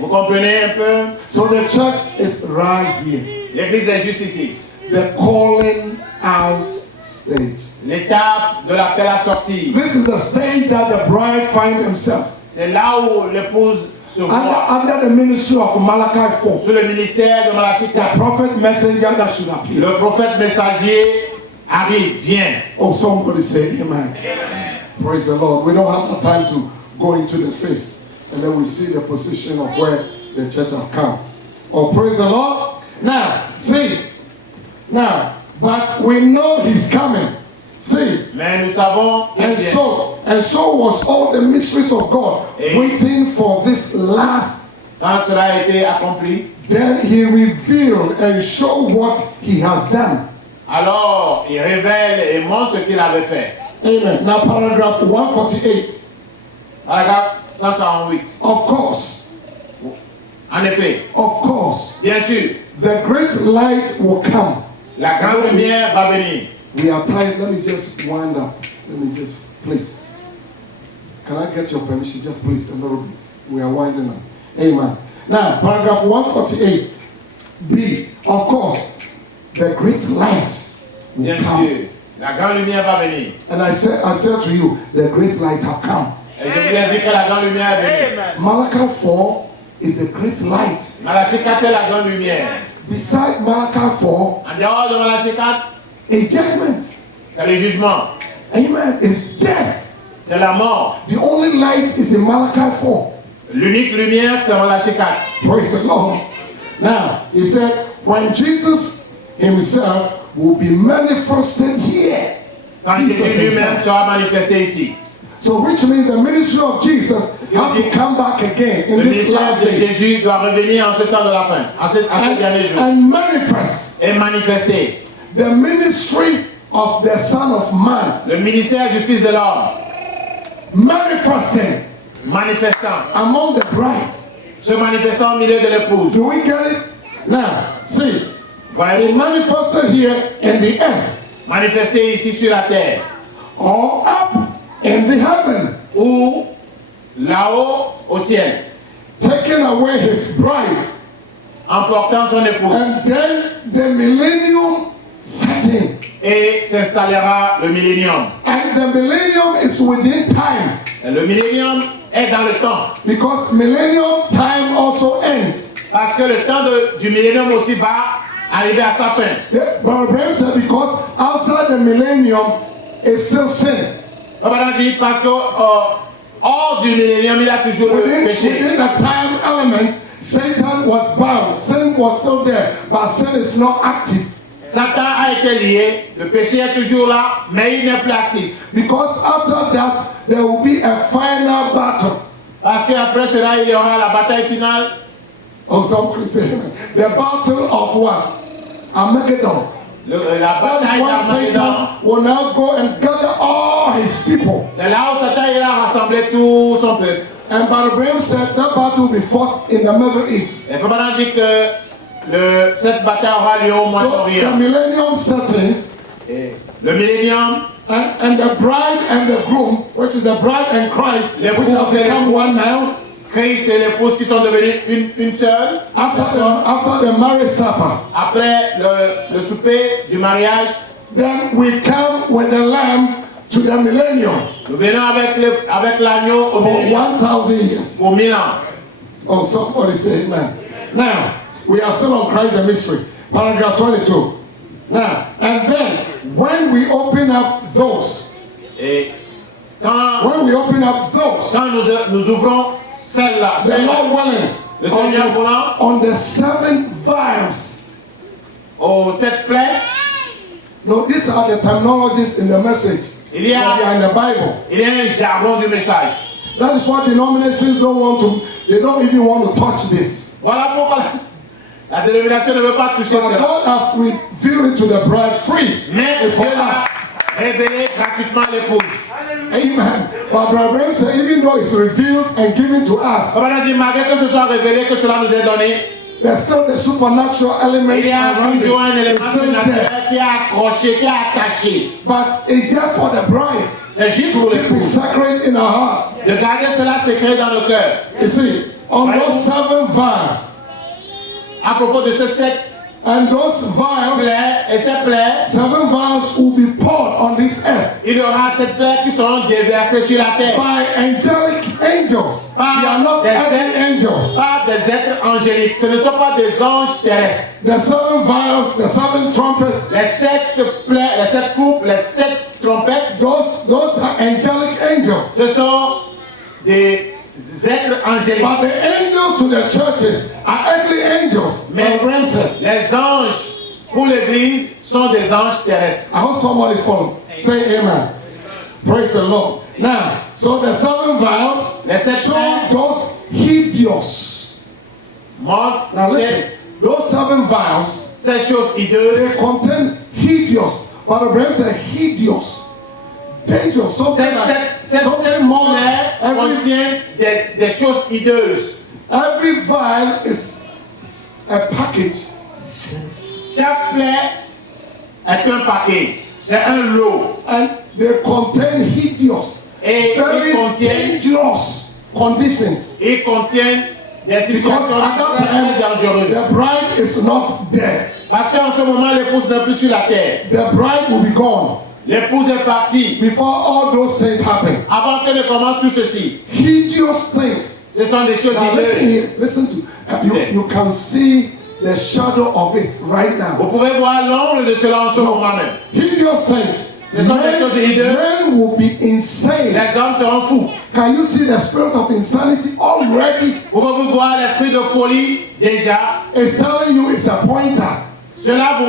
Vous comprenez un peu? So the church is right here. L'église est juste ici. The calling out stage. L'étape de l'appel à sortir. This is the stage that the bride finds themselves. C'est là où l'épouse se voit. Under the ministry of Malachi 4. Sous le ministère de Malachie The 4. prophet messenger that should appear. Le prophète messager arrive, vient. Oh, somebody say amen. Praise the Lord. We don't have the time to go into the face. And then we see the position of where the church have come. Oh, praise the Lord. Now, see. Now, but we know he's coming. See. Mais nous savons qu'il And vient. so was all the mysteries of God Et- waiting for this last. Quand cela a été accompli, Then he revealed and showed what he has done. alors il révèle et montre ce qu'il avait fait. Amen. Now, paragraph 148. Paragraphe 148. Of course, En effet, bien sûr, the great light will come. La grande lumière va venir. We are tired. Let me just wind up. Let me just, please. Can I get your permission? Just please, a little bit. We are winding up. Amen. Now, paragraph 148. B. Of course, the great light will Bien come. sûr, la grande lumière va venir. And I said to you, the great light have come. Et je vous ai dit que la grande lumière est venue. Malachi 4 is the great light. Malachie 4 est la grande lumière. Beside Malachi 4, En dehors de Malachie 4, a judgment. c'est le jugement. Amen. Is death. C'est la mort. The only light is in Malachi 4. L'unique lumière, c'est Malachie 4. Praise the Lord. Now, he said, when Jesus himself will be manifested here. Quand Jesus Jésus lui-même himself. sera manifesté ici. So which means the ministry of Jesus have to come back again in Le this message last de day Jésus doit revenir en ce temps de la fin, en ce dernier jour, and manifest et manifester the ministry of the Son of Man, le ministère du Fils de l'homme, manifesting manifestant, among the bride. se manifestant au milieu de l'épouse. Do we get it? Now, see, it Voyez-vous, manifested here in the earth manifester ici sur la terre, or up in the heaven, ou là-haut au ciel, taking away his bride, emportant son épouse, and then the millennium setting. et s'installera le millénium. And the millennium is within time, Et le millénium est dans le temps, because millennium time also ends. parce que le temps du millénium aussi va arriver à sa fin. But Abraham said, because outside the millennium is still sin. Abraham dit parce que hors du millénium, il y a toujours le péché. Within the time element, Satan was bound. Sin was still there, but sin is not active. Satan a été lié, le péché est toujours là, mais il n'est plus actif. Because after that, there will be a final battle. Parce qu'après cela, il y aura la bataille finale. Oh, somebody say amen. The battle of what? Armageddon. La That bataille is when d'Armageddon. Satan will now go and gather all his people. C'est là où Satan ira rassembler tout son peuple. And Abraham said that battle will be fought in the Middle East. Et Fabana dit que cette bataille aura lieu au So the Moyen-Orient. millennium setting, Le millénium, and the bride and the groom, which is the bride and Christ, Les which has groom et become l'époux. one now, Christ et l'épouse qui sont devenus une seule. after the marriage supper, Après le souper du mariage, then we come with the lamb to the millennium nous venons avec l'agneau au for millénium 1,000 years. pour 1000 ans. Oh, somebody say amen. Now, we are still on Christ the mystery. Paragraph 22. Now, and then, when we open up those, Et quand nous ouvrons celle-là, the Lord willing, Le Seigneur voulant, on the 7 vials. aux 7 plaies, No, these are the terminologies in the message. Il y a- But they are in the Bible. il y a un jargon du message. That is why denominations they don't even want to touch this. Voilà pourquoi la dénomination ne veut pas toucher But cela. God has revealed it to the bride free. Mais for Dieu l'a us. révélé gratuitement à l'épouse. Amen. But Brother Abraham said, even though it's revealed and given to us, Comme on a dit, malgré que ce soit révélé, que cela nous est donné, there's still the supernatural element il y a around it. toujours un élément It's still there. surnaturel qui est accroché, qui est attaché. But it's just for the bride C'est juste pour to keep it l'épouse. sacred in her heart. De garder cela secret dans nos cœurs. You see, on those 7 vials, À propos de ces 7 and those vials, plaies, et ces plaies, 7 vials will be poured on this earth il y aura 7 plaies qui seront déversées sur la terre by angelic angels. They are not earthly angels. par des êtres angéliques. Ce ne sont pas des anges terrestres. The 7 vials, the 7 trumpets, Les 7 plaies, les 7 coupes, les 7 trompettes, those are angelic angels. ce sont des êtres angéliques. But the angels to the churches are earthly angels. Mais Abraham said. les anges pour l'église sont des anges terrestres. I hope somebody follow. Say amen. Praise the Lord. Now, so the 7 vials Les 7 show plaies those hideous. montrent Now listen, those 7 vials, ces choses hideuses. they contain hideous. But Abraham said hideous, dangerous, something Cette more. plaie contient des choses hideuses. Every vial is a package. Chaque plaie est un paquet, c'est un lot. And they contain hideous, Et very ils contiennent, dangerous conditions. ils contiennent des Because situations at that très time, dangereuses. the bride is not there. Parce qu'en ce moment, l'épouse n'est plus sur la terre. The bride will be gone L'épouse est partie. before all those things happen. Avant que ne commence tout ceci, Hideous things. ce sont des choses Now listen hideuses. here, listen to you can see the shadow of it right Vous now. pouvez voir l'ombre de cela en ce moment même. Hideous things. Ce sont des choses hideuses. Men will be insane. Les hommes seront fous. Can you see the spirit of insanity already? Vous pouvez voir l'esprit de folie déjà. It's telling you it's a pointer Cela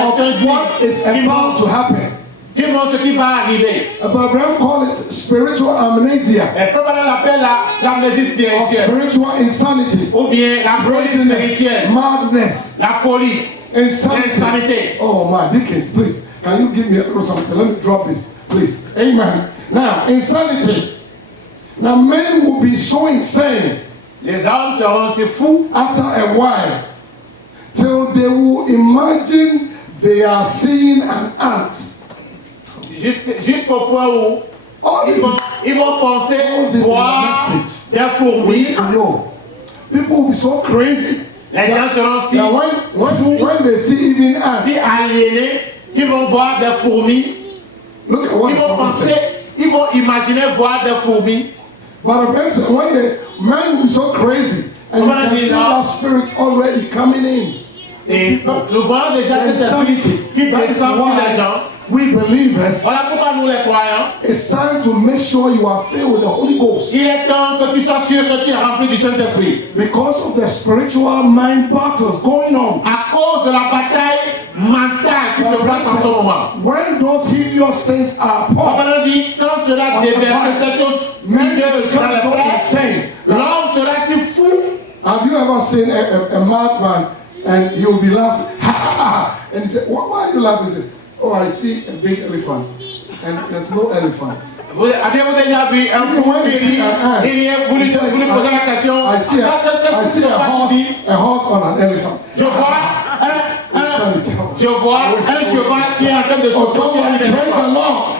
est of un what is signe qui about to montre happen. ce qui va arriver. Abraham called it spiritual amnesia Et Frère Branham l'appelle l'amnésie or spirituelle. spiritual insanity, Ou bien la folie spirituelle. madness, La folie. insanity. L'insanité. Oh my Dickens, please, can you give me a little something? Let me drop this, please. Amen. Now, insanity. Now, men will be so insane Les hommes seront si fous after a while till they will imagine they are seeing an ant. jusqu'au point où All this ils vont penser all this is voir a message. des We fourmis. need to know. People will be so crazy. Les gens seront si Now, when they see even ants, si aliénés qu'ils vont voir des fourmis. look at what Ils the vont prophet penser, said. ils vont imaginer voir des fourmis. But Abraham said, when the man will be so crazy, and you can see that spirit already coming in. Et nous voyons déjà The cet esprit insanity. qui That is descend sur les why gens. we believers, Voilà pourquoi nous les croyants, it's time to make sure you are filled with the Holy Ghost. il est temps que tu sois sûr que tu es rempli du Saint-Esprit. Because of the spiritual mind battles going on. À cause de la bataille mentale qui se passe en ce moment. When those hideous things are poured, Papa dit, quand cela déverse ces choses hideuses dans les frères, l'homme sera si fou. have you ever seen a madman and he will be laughing, ha ha ha, and he said, why are you laughing? He said, oh, I see a big elephant, and there's no elephant. Avez-vous déjà vu un fou qui rit, vous lui posez la question, I see qu'est-ce qui se passe ici? a horse on an elephant. Je vois un cheval qui est en train de Oh, chauffer sur un somebody praise the éléphant. Lord.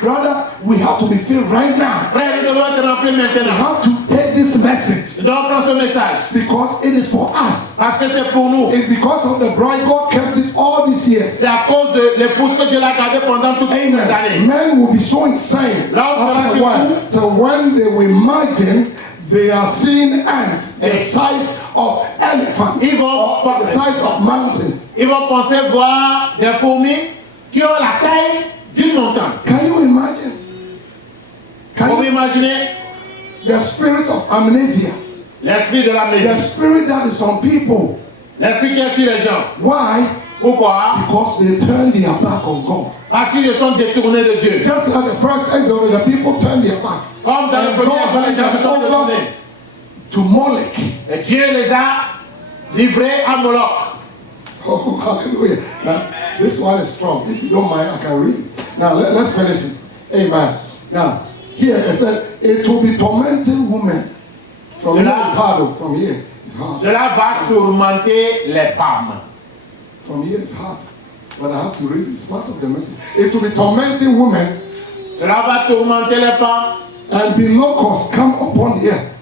Brother, we have to be filled right now. Frère, nous devons être remplis We maintenant. have to take this message Donc, prends ce message. because it is for us. Parce que c'est pour nous. It's because of the bride God kept it all these years. C'est à cause de l'épouse que Dieu l'a gardée pendant toutes ces années. Men will be so insane L'homme sera after si a while fou. till when they will imagine they are seeing ants the size of elephants Ils vont, or the size of mountains. ils vont penser voir des fourmis qui ont la taille d'une montagne. Can you imagine? Vous Can you, imaginez the spirit of amnesia, l'esprit de the l'amnésie. spirit that is on people. L'esprit qui est sur les gens. Why? Pourquoi? Because they turn their back on God. Parce qu'ils se sont détournés de Dieu. Just like the first exodus, the people turned their back. Comme dans le And premier God jour, les gens se handed sont over détournés. to Molech. Et Dieu les a livrés à Moloch. Oh, hallelujah. Now, this one is strong. If you don't mind, I can read it. Now, let's finish it. Amen. Now, here it said, it will be tormenting women. From here it's hard. Oh, from here it's hard. Cela va tourmenter les femmes. From here it's hard. But I have to read it. It's part of the message. It will be tormenting women, Cela va tourmenter les femmes. and be locusts come upon the earth.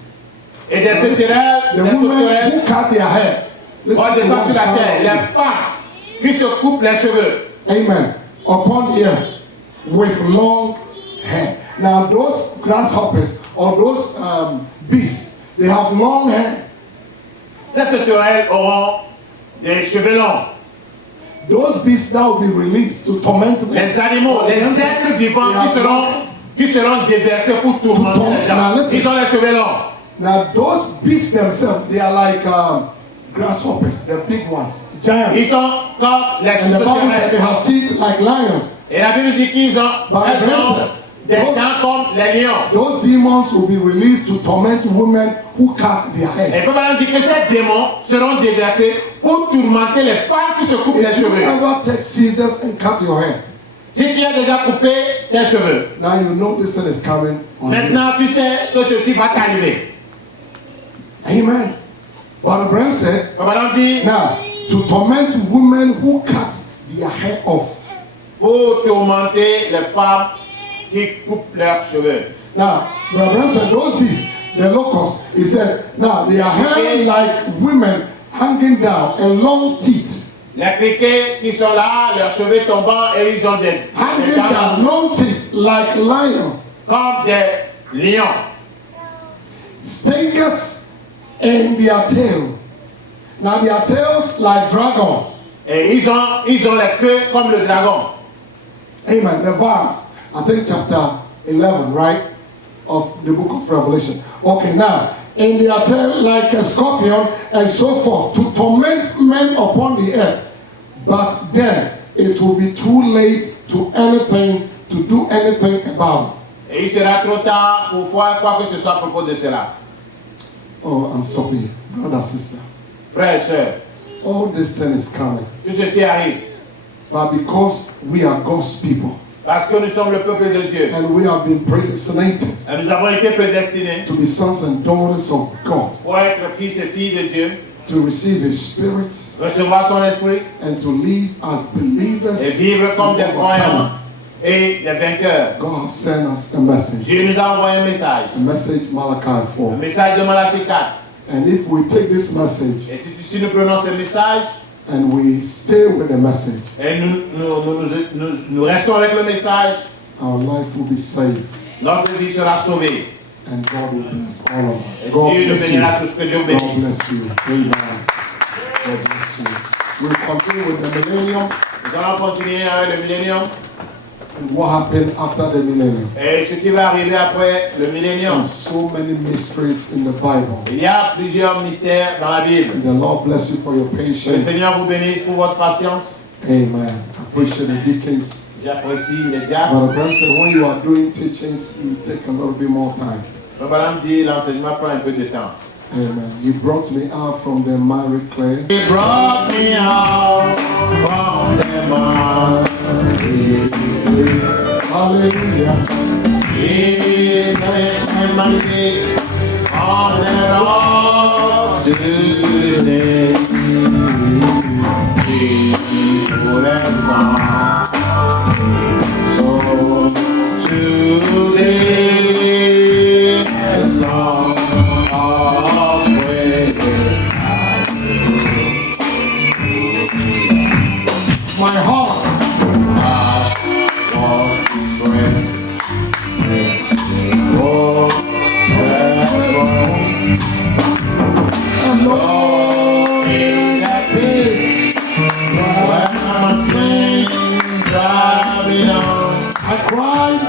Et des sauterelles, The des women sauterelles who cut their hair. Listen vont to descendre what sur is la coming terre. on Les you. femmes qui se coupent les cheveux. Amen. Upon the earth with long hair. Now those grasshoppers or those beasts, they have long hair. Ces sauterelles auront des cheveux longs. Those beasts that will be released to torment them. Les animaux, les êtres vivants qui seront déversés pour tourmenter les Now, gens. listen. Ils ont les cheveux longs. Now those beasts themselves, they are like grasshoppers, the big ones, giants. Ils sont comme les And the Bible said they sauterelles. have teeth like lions. Et la Bible dit qu'ils ont, But elles ont those- des dents comme les lions. Those demons will be released to torment women who cut their Et hair. le peuple dit que ces démons seront déversés pour tourmenter les femmes qui se coupent les If you cheveux. ever take scissors and cut your hair, Si tu as déjà coupé tes cheveux, now you know this thing is coming on you. maintenant tu sais que ceci va t'arriver. Amen. Brother Branham said, Madame dit, now, to torment women who cut their hair off. pour tourmenter les femmes qui coupent leurs cheveux. Now, Brother Branham said, those beasts, the locusts, he said, now they are hair like women hanging down and long teeth. Les criquets qui sont là, leurs cheveux tombants et ils ont des Hanging dents down, long teeth like lion. comme des lions. Stingers in their tail. Now their tails like dragon. Et ils ont les queues comme le dragon. Amen. The verse, I think chapter 11, right? Of the book of Revelation. Okay, now, in their tail like a scorpion and so forth, to torment men upon the earth. But then it will be too late to do anything about it. Et il sera trop tard pour faire quoi que ce soit à propos de cela. Oh, I'm stopping you. Brother, sister. Frères et sœurs, All this thing is coming. tout ceci arrive But because we are God's people parce que nous sommes le peuple de Dieu. and we have been predestinated Et nous avons été prédestinés to be sons and daughters of God, pour être fils et filles de Dieu, to receive His Spirit recevoir son esprit and to live as believers et vivre comme des and croyants overcomers. et des vainqueurs. God sent us a message. Dieu nous a envoyé un message, A message Malachi un 4. message de Malachie 4. And if we take this message Et si nous prenons ce message and we stay with the message, et nous restons avec le message, our life will be saved notre vie sera sauvée. and God will bless all of us. Et God Dieu nous bless you. bénira tous, que Dieu God bénisse. bless you. Amen. God bless you. We'll continue with the millennium Nous allons continuer avec le millénium and what happened after the millennium. et ce qui va arriver après le millénium. There's so many mysteries in the Bible. Il y a plusieurs mystères dans la Bible. And the Lord bless you for your Que le patience. Seigneur vous bénisse pour votre patience. Amen. I appreciate the deacons. J'apprécie les diacres. But Abraham said when you are doing teachings, you take a little bit more time. Le madame dit l'enseignement prend un peu de temps. Amen. You brought me out from the miry clay. He brought me out from the mud. Hallelujah. He set my feet on the rock to stay. He put a song. So today a song of praise. My heart. I cried.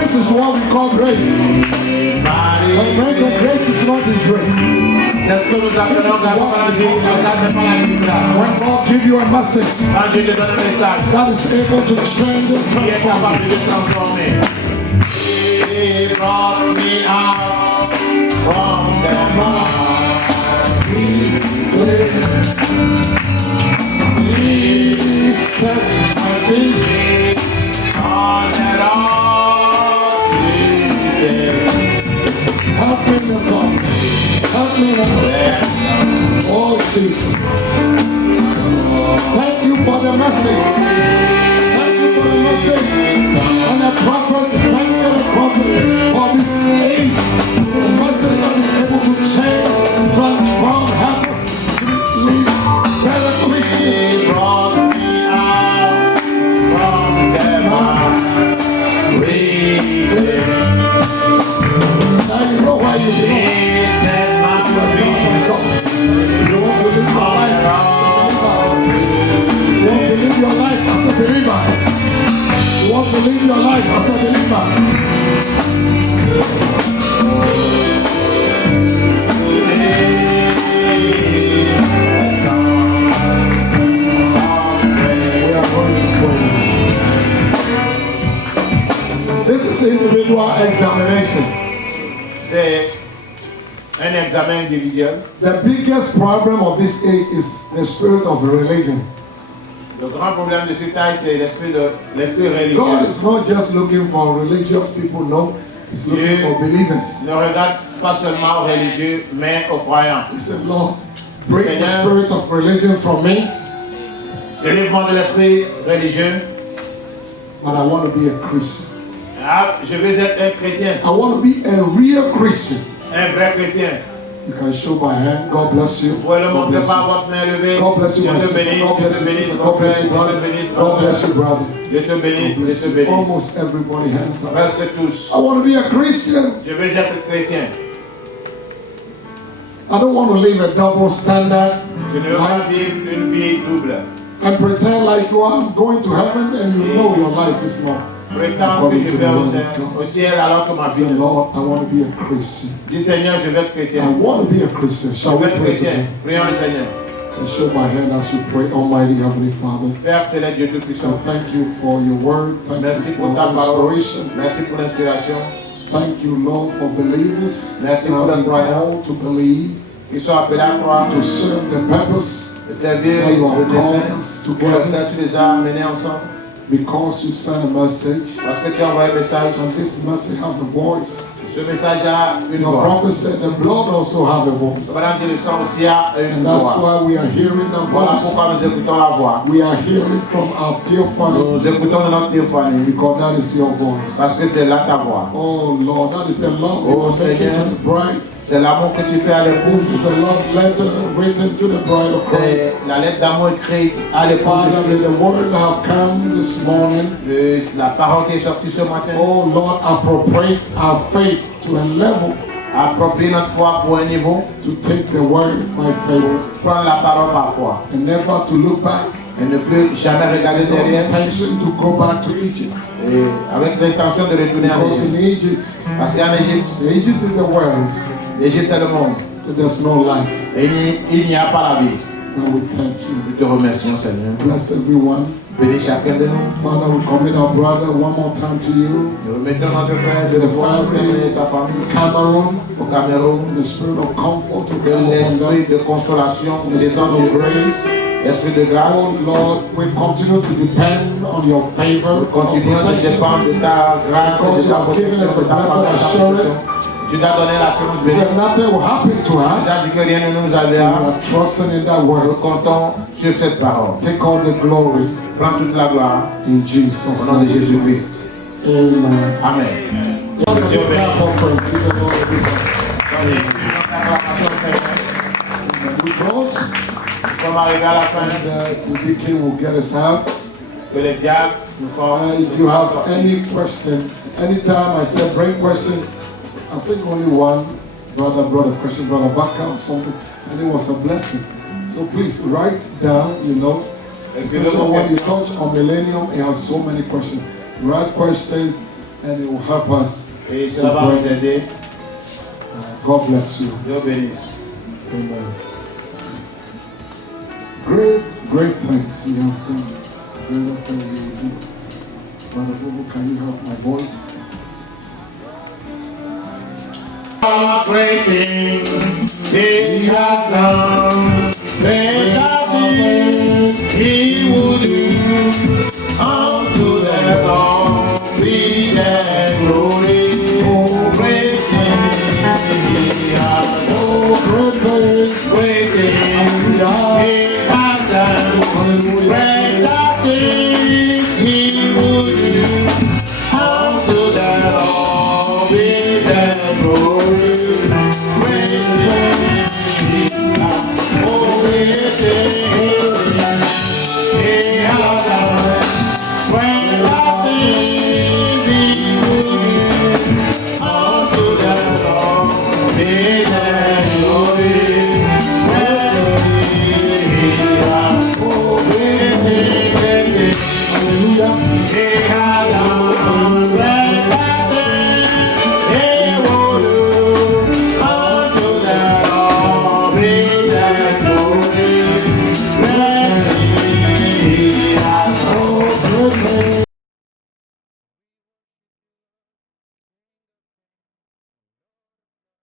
This is what we call grace. But grace and grace is not disgrace. C'est ce que nous appelons la maladie, grâce. When God gives you a message Quand Dieu te donne un message that is able to change and qui est transform, capable de transformer. He brought me out from the mud. He set my feet On that all Help me in the song. Help me now. Oh, Jesus. Thank you for the message. Thank you for the message. And the prophet, thank you the prophet for this age. The message that is able to change, transform, help us to live better Christians. He brought me out from the mud. Now you know why you belong. He set my feet You want to live your on life the as a believer. You want to live your life as a believer. We are going to pray. This is individual examination. C'est un examen examen individuel. The biggest problem of this age is the spirit of religion. Le grand problème de ce temps, c'est l'esprit religieux. God is not just looking for religious people, no. He's looking for believers. Ne regarde pas seulement aux religieux, mais aux croyants. He said, Lord, break the spirit of religion from me. Délivre-moi de l'esprit religieux. But I want to be a Christian. Ah, je veux être un chrétien, I want to be a real Christian. un vrai chrétien. You can show my hand. God bless you. Vous pouvez le God montrer bless par you. votre main levée. God bless you, Dieu my te sister. bénisse, God Dieu bless te you, bénisse, sister. mon God frère, bless you, Dieu te brother. bénisse, ma God bless soeur. you, brother. Dieu te bénisse, God Dieu bless te you. bénisse. Almost everybody hands up. Presque tous. I want to be a Christian. Je veux être chrétien. I don't want to live a double standard Je ne veux pas life vivre une vie double. and pretend like you are going to heaven and you know your life is not. Prétendre que je vais au ciel alors que ma vie Say, ne. Lord, I want to be a Christian. Dis Seigneur, je veux être I chrétien. want to be a Christian. Je Shall veux we être pray chrétien. today? Prions le Seigneur. And show my hand as we pray, Almighty Heavenly Father. Père céleste, Dieu So Tout-Puissant. thank you for your word. Thank Merci you pour for ta parole. inspiration. Merci pour l'inspiration. Thank you, Lord, for believers Merci that pour have la been croyance. called to believe, Ils sont appelés à croire, to serve the purpose de servir that you le have dessein. called us Pour together, lequel tu les as amenés ensemble. because you sent a message, Parce que tu as envoyé un message. and this message have a voice. Ce message a une Your voix. prophet said the blood also have a voice. Pendant que le sang aussi a une And that's voix. why we are hearing the Voilà voice. pourquoi nous écoutons la voix. We are hearing from our theophany, Nous écoutons de notre téléphonie. because that is your voice. Parce que c'est là ta voix. Oh Lord, that is the love you Oh, are making Seigneur. to the bride. C'est l'amour que tu fais à l'épouse. This is a love letter written to the bride of Christ. C'est la lettre d'amour écrite à l'épouse Father, de may the Christ. word have come this morning. La parole qui est sortie ce matin. Oh Lord, appropriate our faith to a level Approprie notre foi pour un niveau. to take the word by faith Prendre la parole par foi. and never to look back. Et ne plus jamais regarder No derrière. intention to go back to Egypt. Et avec l'intention de retourner en Because in Égypte. Egypt, Parce qu'en Égypte, Egypt is the world, l'Égypte c'est le monde. but there's no life. Et il n'y a pas la vie. And we thank you. Nous te remercions Seigneur. Bless everyone. Bénis chacun de nous. Father, we commit our brother one more time to you. Nous remettons notre frère de voir et sa famille Cameroon, au Cameroun. the spirit of comfort to Que come upon l'esprit them. de consolation The descende spirit sur of eux. grace. L'esprit de grâce. Oh Lord, we continue to depend on your favor, Nous continuons on de dépendre de ta grâce et de ta protection, de ta faveur, de ta protection. Tu t'as donné l'assurance You bénie. said nothing will happen to Tu as us. dit que rien ne nous We arrivera. are trusting in that Nous word. comptons sur cette parole. Take all the glory Prends toute la gloire in Jesus' au nom de name. Jésus-Christ. Amen. Amen. What a Dieu good bénisse. clap offering. Give the Lord a big hand. We close, Nous sommes arrivés à la fin. and the deacon will get us out. Que les diables nous font. If you have any question, anytime I said bring question, I think only one brother brought a question, brother Baka or something, and it was a blessing. So please write down, especially when you touch on millennium, it has so many questions. Write questions and it will help us. Et cela va nous aider. God bless you. Dieu bénisse. Amen. Great, great things he has done. Great things he will do. Brother Bobo, can you help my voice? Great things he has done, greater things he will do. Unto the Lord be the glory. Oh, great things he has done. Great things he has done, greater things he will do. Unto the Lord be the glory. Amen.